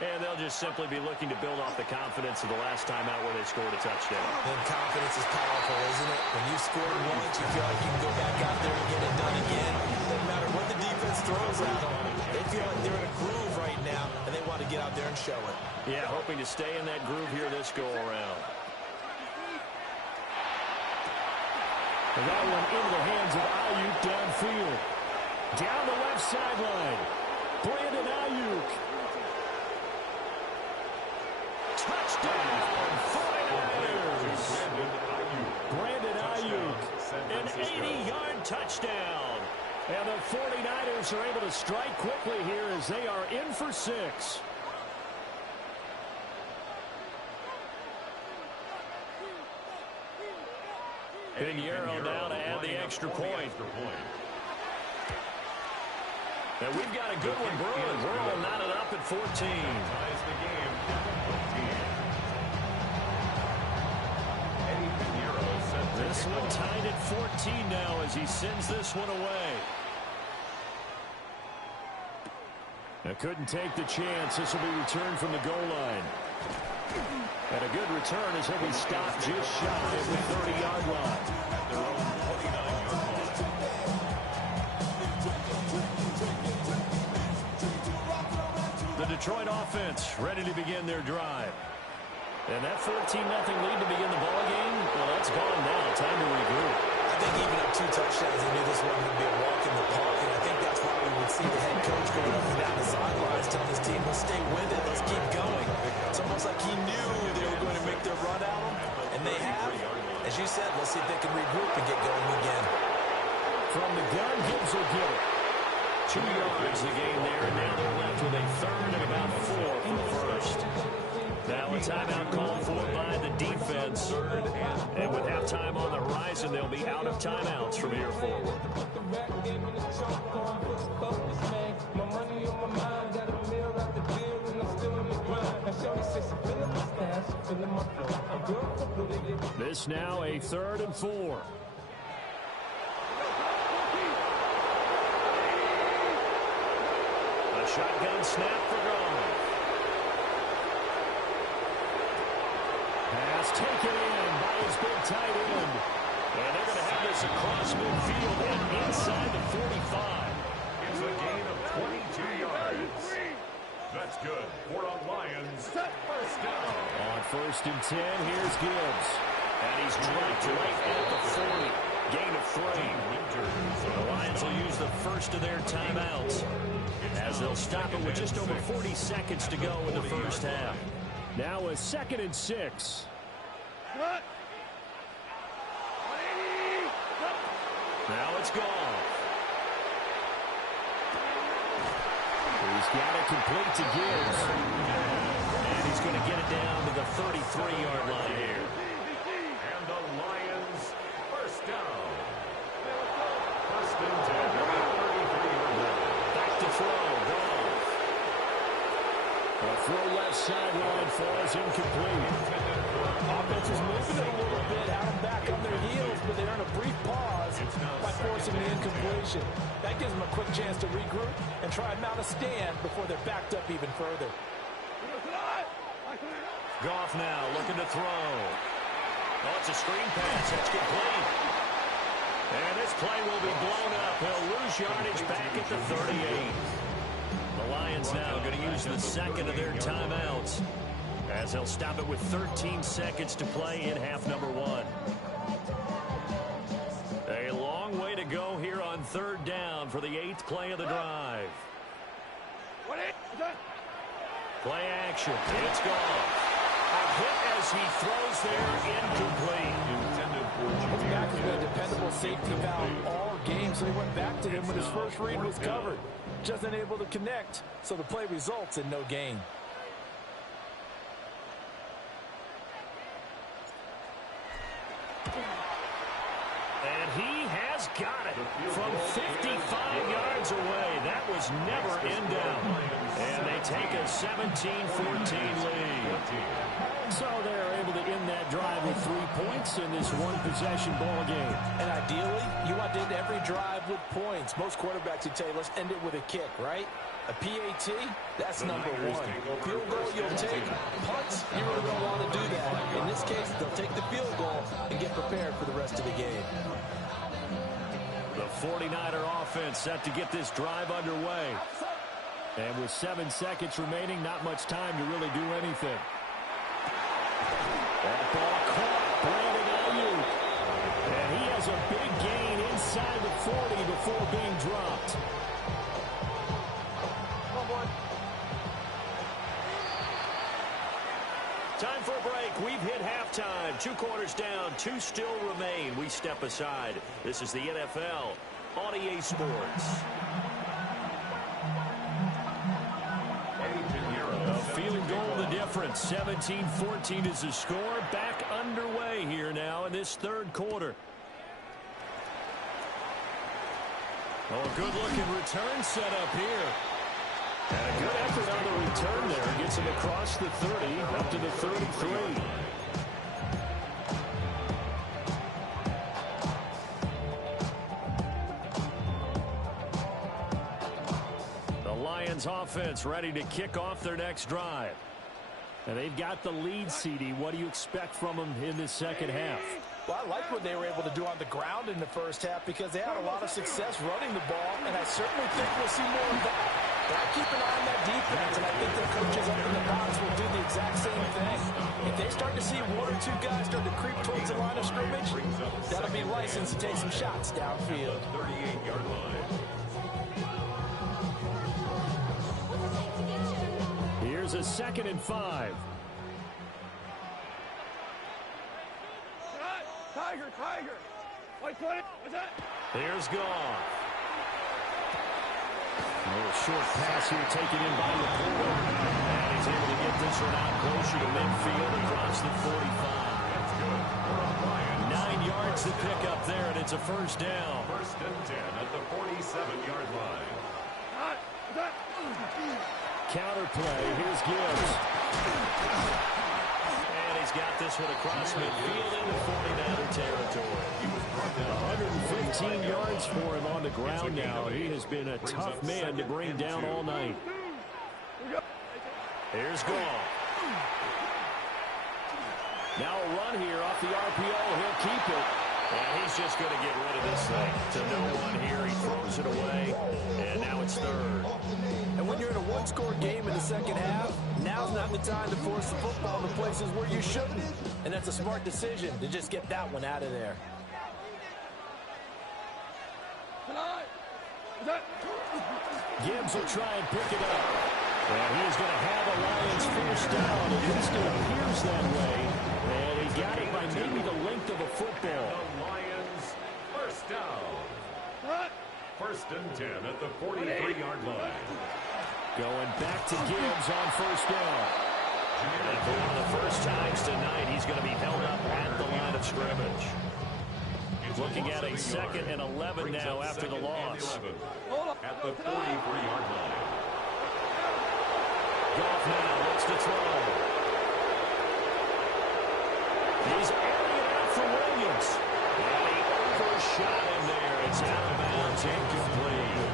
And they'll just simply be looking to build off the confidence of the last time out where they scored a touchdown. And confidence is powerful, isn't it? When you scored once, you feel like you can go back out there and get it done again. Doesn't matter what the defense throws at them. They feel like they're in a groove right now, and they want to get out there and show it. Yeah, hoping to stay in that groove here this go-around. And that one into the hands of Ayuk downfield. Down the left sideline. Brandon Ayuk. Touchdown, 49ers. Brandon Ayuk, an 80-yard touchdown. And the 49ers are able to strike quickly here as they are in for 6. Pinheiro now to add the extra point. And we've got a good one brewing. We're all knotted up at 14. Ties the game at 14. This one tied at 14 now as he sends this one away. Now couldn't take the chance. This will be returned from the goal line. And a good return as he'll be stopped just shy of the 30-yard line. Their own 29-yard line. The Detroit offense ready to begin their drive. And that 14-0 lead to begin the ball game, well, that's gone now. Time to regroup. I think even up 2 touchdowns, they knew this one would be a walk in the park, and I think that's why we would see the head coach going up and down the sidelines telling his team, let's stay with it, let's keep going. It's almost like he knew they were going to make their run at him, and they have. As you said, let's see if they can regroup and get going again. From the gun, Gibbs will get it. 2 yards the gain there, and now they're left with a third and about 4 for the first. Now a timeout called for by the defense. And with halftime on the horizon, they'll be out of timeouts from here forward. This now a 3rd and 4. A shotgun snap for Goff. Pass taken in by his big tight end. And they're going to have this across midfield and inside the 45. It's a gain of 22 yards. That's good for a Lions first down. On 1st and 10, here's Gibbs. And he's dropped right at the 40. Gain of 3. The Lions will use the first of their timeouts as they'll stop it with just over 40 seconds to go in the first half. Now a 2nd and 6. Now it's gone. He's got it complete to Gibbs. And he's going to get it down to the 33-yard line here. And the Lions first down. 1st and 10 at the 33-yard line. Back to throw. Goff. A throw left sideline falls incomplete. Offense is moving it a little bit, have them back on their heels, but they earn a brief pause by forcing the incompletion. That gives them a quick chance to regroup and try and mount a stand before they're backed up even further. Goff now looking to throw. Oh, it's a screen pass. That's complete. And this play will be blown up. He'll lose lose yardage back at the 38. The Lions now going to use the second of their timeouts as they'll stop it with 13 seconds to play in half number 1. A long way to go here on third down for the 8th play of the drive. Play action. It's gone. A hit as he throws there, incomplete. His back has been a dependable safety valve all game, so he went back to him when his first read was covered. Just unable to connect, so the play results in no gain. And he has got it from 55 yards away. That was never in doubt. And they take a 17-14 lead. So they're able to end that drive with 3 points in this one-possession ball game. And ideally, you want to end every drive with points. Most quarterbacks would tell you, let's end it with a kick, right? A PAT, that's number 1. Field goal, you'll take. Punts, you really don't want to do that. In this case, they'll take the field goal and get prepared for the rest of the game. The 49er offense set to get this drive underway. And with 7 seconds remaining, not much time to really do anything. That ball caught Brandon Ayuk. And he has a big gain inside the 40 before being dropped. Time for a break. We've hit halftime. 2 quarters down. 2 still remain. We step aside. This is the NFL on EA Sports. A field goal the difference. 17-14 is the score. Back underway here now in this third quarter. Oh, a good-looking return set up here. And a good effort on the return there. Gets him across the 30, up to the 33. The Lions offense ready to kick off their next drive. And they've got the lead, CD. What do you expect from them in this second half? Well, I like what they were able to do on the ground in the first half because they had a lot of success running the ball, and I certainly think we'll see more of that. But I keep an eye on that defense, and I think their coaches up in the box will do the exact same thing. If they start to see 1 or 2 guys start to creep towards the line of scrimmage, that'll be license to take some shots downfield. 38-yard line. Here's a 2nd and 5. Tiger. White 20. What's that? Here's Goff. A little short pass here taken in by Laporte. And he's able to get this one out closer to midfield across the 45. 9 yards to pick up there, and it's a first down. 1st and 10 at the 47-yard line. Counter play. Here's Gibbs. And he's got this one across midfield into 49er territory. 115 yards for him on the ground now. He has been a tough man to bring down all night. Here's Goff. Now a run here off the RPO. He'll keep it. And he's just going to get rid of this thing. To no one here. He throws it away. And now it's 3rd. And when you're in a 1-score game in the second half, now's not the time to force the football in the places where you shouldn't. And that's a smart decision to just get that one out of there. Gibbs will try and pick it up. And he's going to have a Lions first down. At least it appears that way. And he got it by maybe the length of a football. The Lions first down. 1st and 10 at the 43-yard line. Going back to Gibbs on first down. And for one of the first times tonight, he's going to be held up at the line of scrimmage. Looking at a 2nd and 11 now after the loss. At the 43-yard line. Goff now looks to throw. He's airing it out for Williams. And he overshot him there. It's out of bounds, incomplete.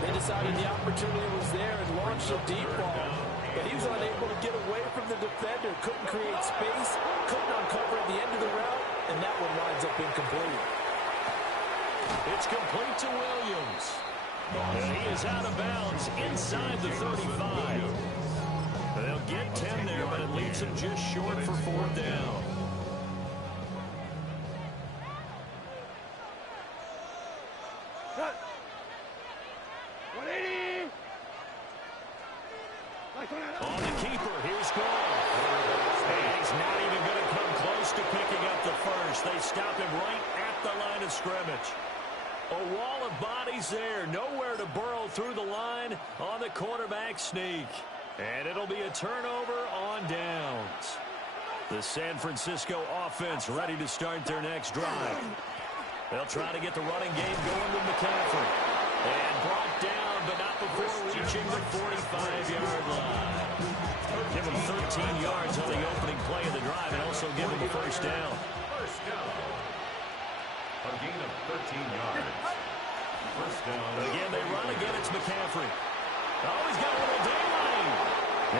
They decided the opportunity was there and launched a deep ball. But he was unable to get away from the defender. Couldn't create space. Couldn't uncover at the end of the route. And that one winds up incomplete. It's complete to Williams. And he is out of bounds inside the 35. They'll get 10 there, but it leaves him just short for 4th down. Cut. 180. On the keeper, here's Gall. And he's not even going to come close to picking up the first. They stop him right at the line of scrimmage. A wall of bodies there, nowhere to burrow through the line on the quarterback sneak. And it'll be a turnover on downs. The San Francisco offense ready to start their next drive. They'll try to get the running game going with McCaffrey. And brought down, but not before reaching the 45-yard line. Give him 13 yards on the opening play of the drive and also give him a first down. First down. A gain of 13 yards. First down. Again, they run again. It's McCaffrey. Oh, he's got a little daylight.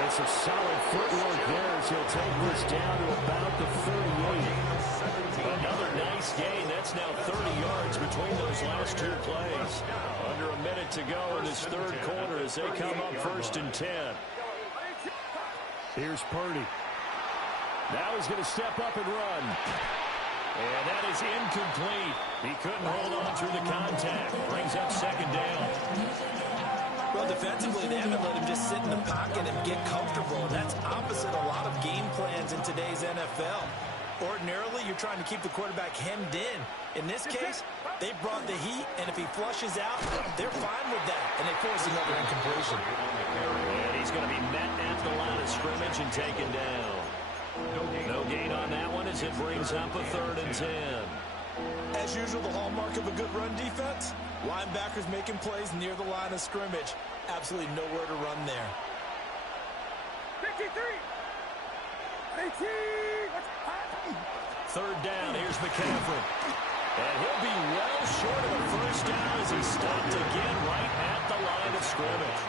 It's a solid footwork there as he'll take this down to about the 38. Another nice gain. That's now 30 yards between those last two plays. Under a minute to go in this third quarter as they come up 1st and 10. Here's Purdy. Now he's going to step up and run. And that is incomplete. He couldn't hold on through the contact. Brings up 2nd down. Well, defensively, they haven't let him just sit in the pocket and get comfortable. And that's opposite a lot of game plans in today's NFL. Ordinarily, you're trying to keep the quarterback hemmed in. In this case, they brought the heat, and if he flushes out, they're fine with that. And they force another incompletion. And he's going to be met at the line of scrimmage and taken down. No gain on that one as it brings up a 3rd and 10. As usual, the hallmark of a good run defense, linebackers making plays near the line of scrimmage. Absolutely nowhere to run there. 53. 18. 3rd down, here's McCaffrey. And he'll be well short of the first down as he stopped again right at the line of scrimmage.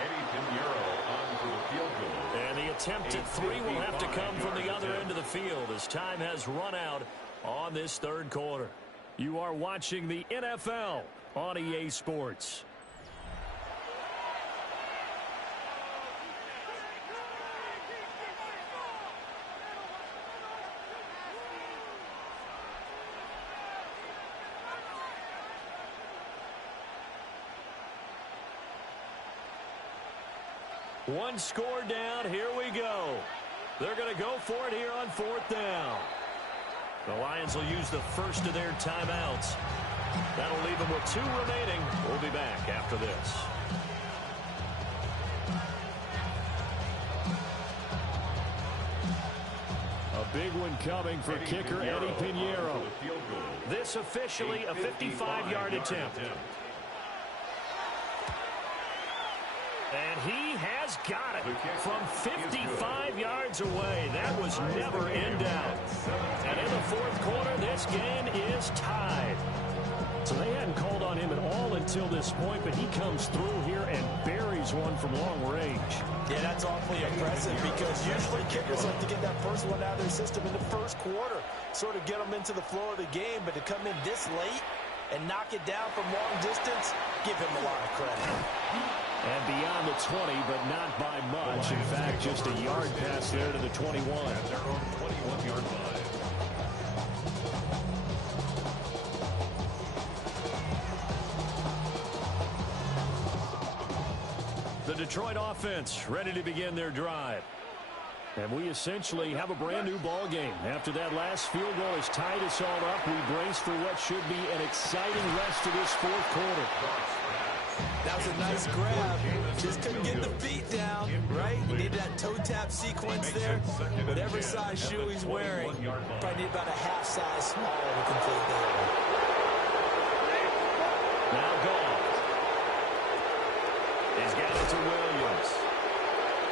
Eddie Pinheiro on for the field goal. And the attempt at 3 will have to come from the other end of the field as time has run out on this third quarter. You are watching the NFL on EA Sports. One score down. Here we go. They're going to go for it here on 4th down. The Lions will use the first of their timeouts. That'll leave them with 2 remaining. We'll be back after this. A big one coming for kicker Eddie Pinheiro. This officially a 55-yard attempt. And he has got it from 55 yards away. That was never in doubt. And in the 4th quarter, this game is tied. So they hadn't called on him at all until this point, but he comes through here and buries one from long range. Yeah, that's awfully impressive because usually kickers like to get that first one out of their system in the 1st quarter, sort of get them into the flow of the game, but to come in this late and knock it down from long distance, give him a lot of credit. And beyond the 20, but not by much. In fact, just a yard pass there to the 21. At their own 21-yard line. The Detroit offense ready to begin their drive. And we essentially have a brand new ball game. After that last field goal has tied us all up, we brace for what should be an exciting rest of this 4th quarter. That was a nice grab. Just couldn't get the feet down, right? He needed that toe tap sequence there. Whatever size shoe he's wearing, probably need about a half size smaller to complete that. Now Gall. He's got it to Williams.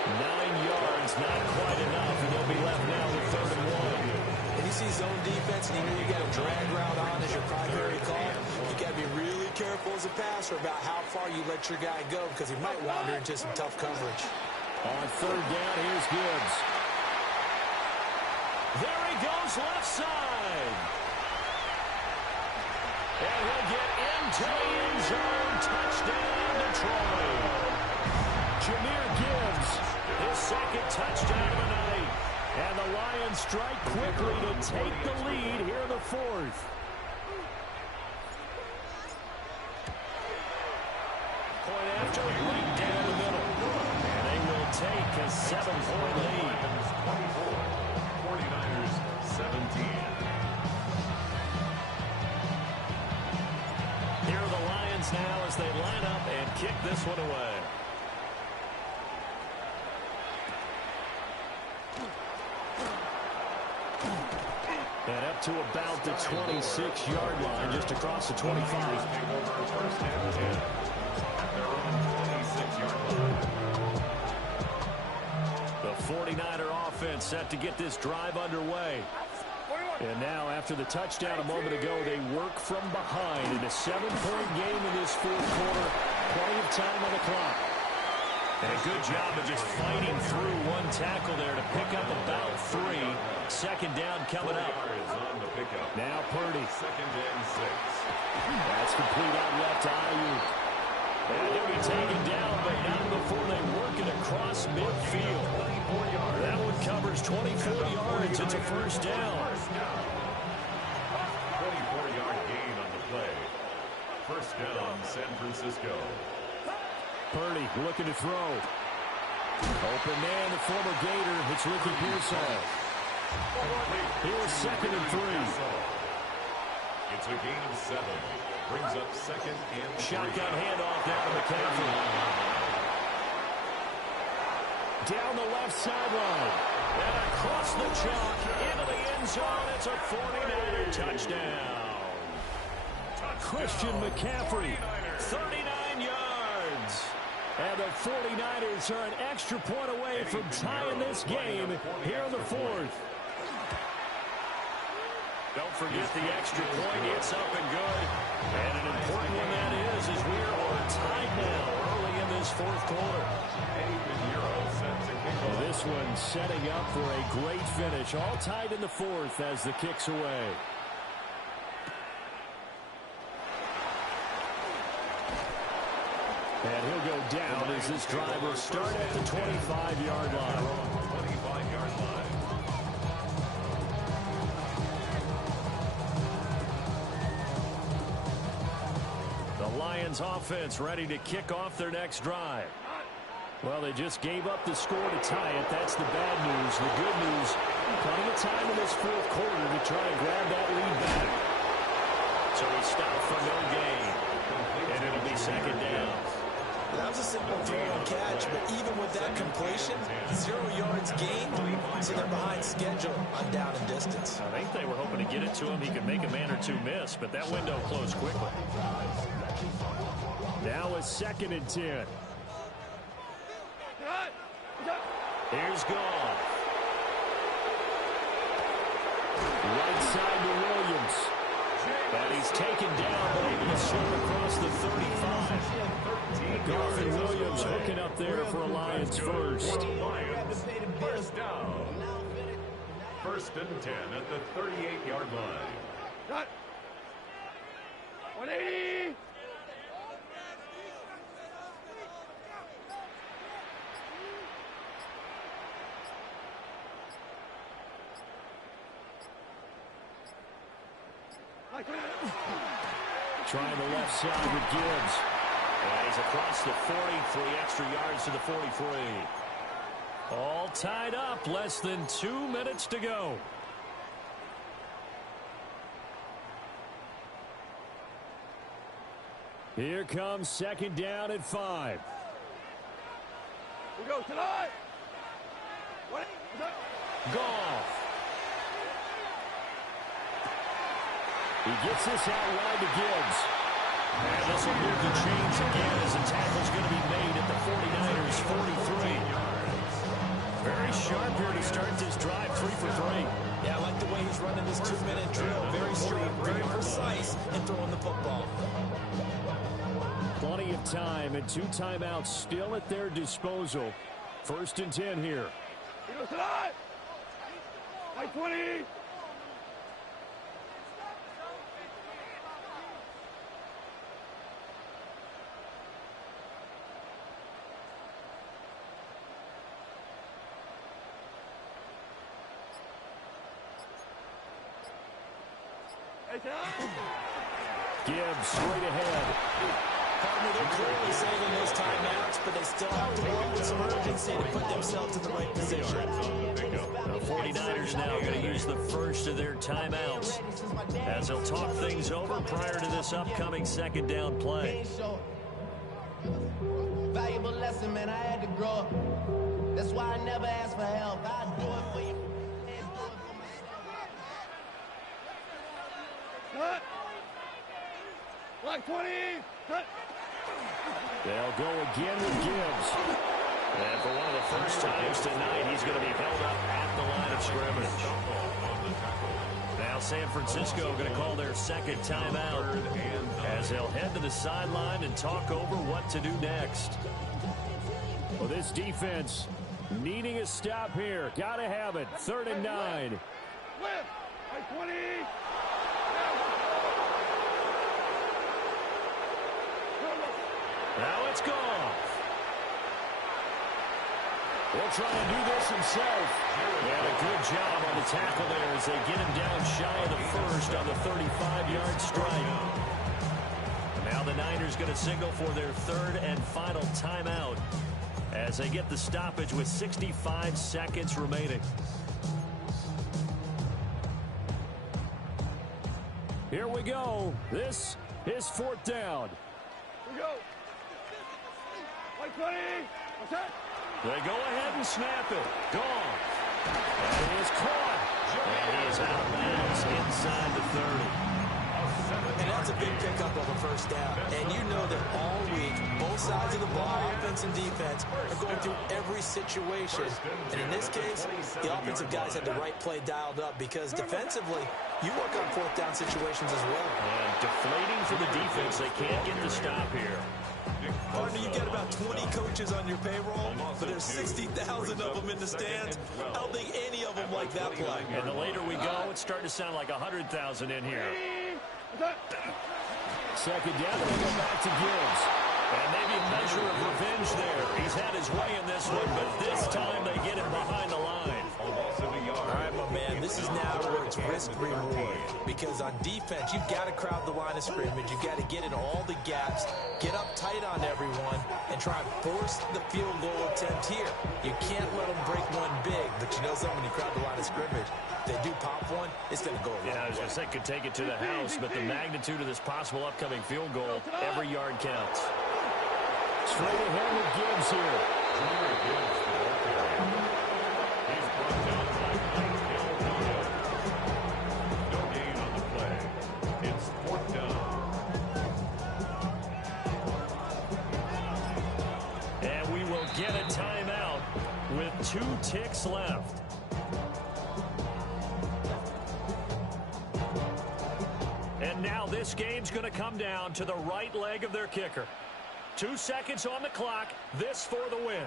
9 yards, not quite enough, and they'll be left now with 3rd and 1. When you see zone defense and you know you got a drag route on as your primary call, you got to be really careful as a passer about how far you let your guy go because he might wander into some tough coverage. On 3rd down, here's Gibbs. There he goes left side. And he'll get into the end zone. Touchdown, Detroit. Jahmyr Gibbs, his second touchdown of the night. And the Lions strike quickly to take the lead here in the fourth. Point after, right down the middle. And they will take a 7-point lead. 49ers 17. Here are the Lions now as they line up and kick this one away. And up to about the 26-yard line, just across the 25. First and 10 at their own 26-yard line. The 49er offense set to get this drive underway. And now, after the touchdown a moment ago, they work from behind in a 7-point game in this fourth quarter. Plenty of time on the clock. And a good job of just fighting through one tackle there to pick up about 3. Second down coming up. Now Purdy. Second and 6. That's complete out left to Ayuk. And he'll be taken down, but not before they work it across midfield. That one covers 24 yards. It's a first down. 24-yard gain on the play. First down, San Francisco. Purdy looking to throw. Open man, the former Gator. It's Ricky Pearsall. Here's second and 3. It's a gain of 7. Brings up second and 3. Shotgun handoff down to McCaffrey. Down the left sideline. And across the chalk. Into the end zone. It's a 49er touchdown. Christian McCaffrey. 39 yards. And the 49ers are an extra point away from tying this game here in the fourth. Don't forget the extra point. It's up and good. And an important one that is as we are tied now early in this fourth quarter. This one setting up for a great finish. All tied in the fourth as the kick's away. And he'll go down as this drive will start at the 25-yard line. 25-yard line. The Lions offense ready to kick off their next drive. Well, they just gave up the score to tie it. That's the bad news. The good news, plenty of time in this fourth quarter to try and grab that lead back. So he stopped for no gain. And it'll be second down. That was a simple throw and catch, but even with that completion, 0 yards gained, so they're behind schedule on down and distance. I think they were hoping to get it to him. He could make a man or two miss, but that window closed quickly. Now a second and 10. Here's Goff. Right side to Williams. And he's taken down, but able to slip across the 35. Goff and Williams hooking up there for a Lions first. First down. First and 10 at the 38-yard line. Cut. 180. Trying the left side with Gibbs. And he's across the 40, 3 extra yards to the 43. All tied up, less than 2 minutes to go. Here comes second down at 5. We go tonight. Goff. He gets this out wide to Gibbs. And this will move the chains again as the tackle's going to be made at the 49ers' 43. Very sharp here to start this drive, 3 for 3. Yeah, I like the way he's running this 2-minute drill. Very sharp, very precise in throwing the football. Plenty of time and 2 timeouts still at their disposal. First and 10 here. We go tonight. 20. Gibbs straight ahead. Partner, they're clearly saving those timeouts, but they still have to work with some urgency to put themselves in the right position. The 49ers now going to use the first of their timeouts as they'll talk things over prior to this upcoming second down play. Valuable lesson, man. I had to grow up. That's why I never ask for help. I do it for you. Cut. Block 20. Cut. They'll go again with Gibbs. And for one of the first times tonight, he's going to be held up at the line of scrimmage. Now San Francisco going to call their second timeout as they'll head to the sideline and talk over what to do next. Well, this defense needing a stop here. Got to have it. 3rd and 9. Left. Right 20. Now it's gone. He'll try and do this himself. And a good job on the tackle there as they get him down shy of the first on the 35-yard strike. Now the Niners going to signal for their 3rd and final timeout as they get the stoppage with 65 seconds remaining. Here we go. This is 4th down. Here we go. Right 20. What's that? They go ahead and snap it. Gone. And he is caught. And he is out of bounds inside the 30. And that's a big pickup of a first down. And you know that all week, both sides of the ball, offense and defense, are going through every situation. And in this case, the offensive guys had the right play dialed up because defensively, you work on 4th down situations as well. And deflating for the defense. They can't get the stop here. Partner, you get about 20 coaches on your payroll, but there's 60,000 of them in the stands. I don't think any of them like that play. And the later we go, it's starting to sound like 100,000 in here. Second down, they go back to Gibbs. And maybe a measure of revenge there. He's had his way in this one, but this time they get him behind the line. All right, my man, this is now where it's risk-reward. Because on defense, you've got to crowd the line of scrimmage. You've got to get in all the gaps, get up tight on everyone, and try and force the field goal attempt here. You can't let them break one big, but you know something, when you crowd the line of scrimmage, if they do pop one, it's going to go away. Yeah, I was going to say could take it to the house, but the magnitude of this possible upcoming field goal, every yard counts. Straight ahead with Gibbs here. No gain on the play. It's 4th down. And we will get a timeout with 2 ticks left. And now this game's going to come down to the right leg of their kicker. 2 seconds on the clock. This for the win.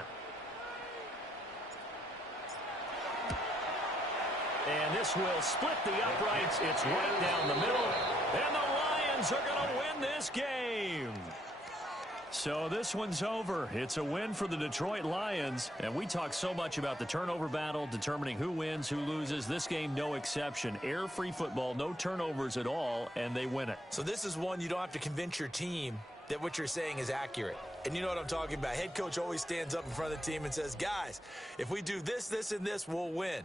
And this will split the uprights. It's right down the middle. And the Lions are going to win this game. So this one's over. It's a win for the Detroit Lions. And we talk so much about the turnover battle, determining who wins, who loses. This game, no exception. Air-free football, no turnovers at all, and they win it. So this is one you don't have to convince your team that what you're saying is accurate. And you know what I'm talking about. Head coach always stands up in front of the team and says, guys, if we do this, this, and this, we'll win.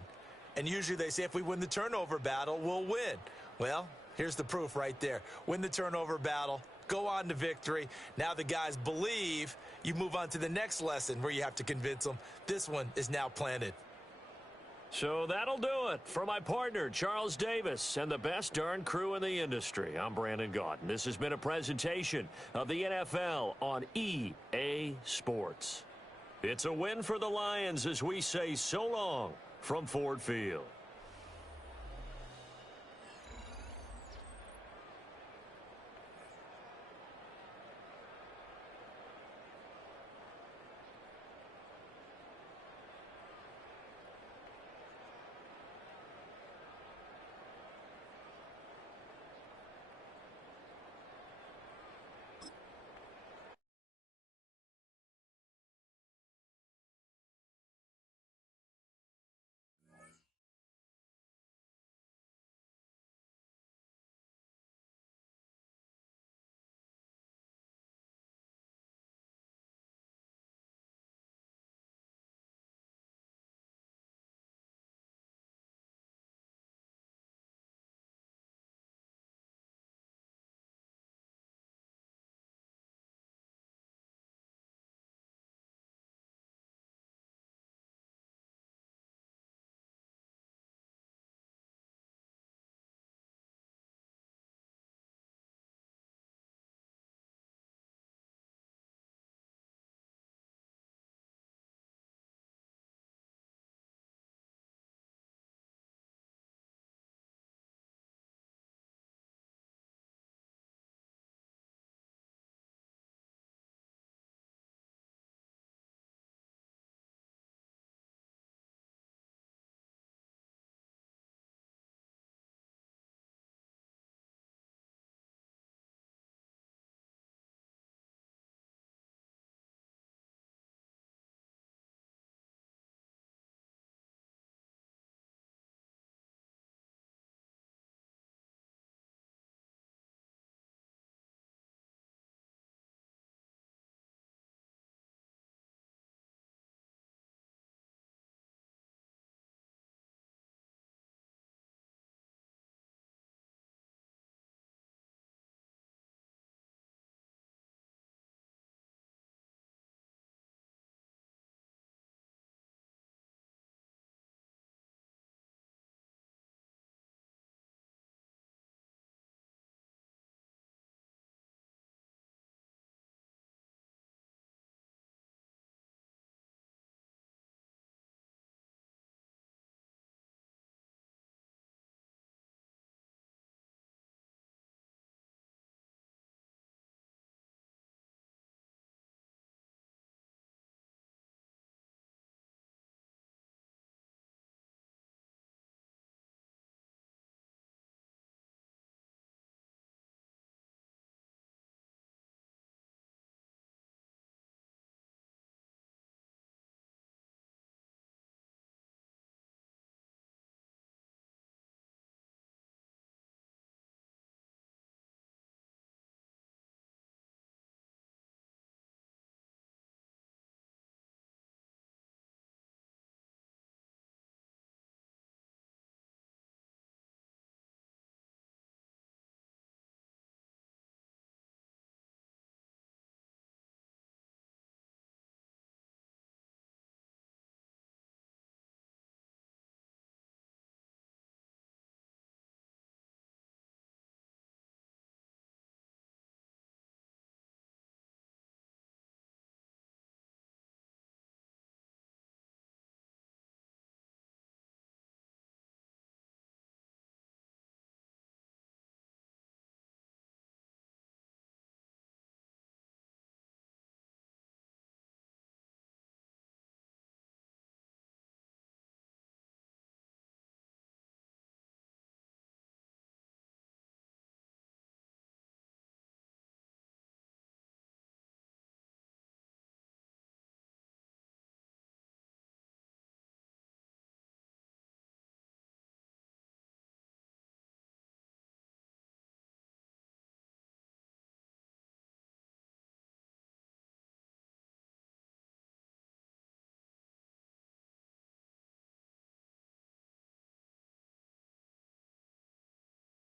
And usually they say if we win the turnover battle, we'll win. Well, here's the proof right there. Win the turnover battle, go on to victory. Now the guys believe. You move on to the next lesson where you have to convince them. This one is now planted. So that'll do it. For my partner, Charles Davis, and the best darn crew in the industry, I'm Brandon Gaudin. This has been a presentation of the NFL on EA Sports. It's a win for the Lions as we say so long from Ford Field.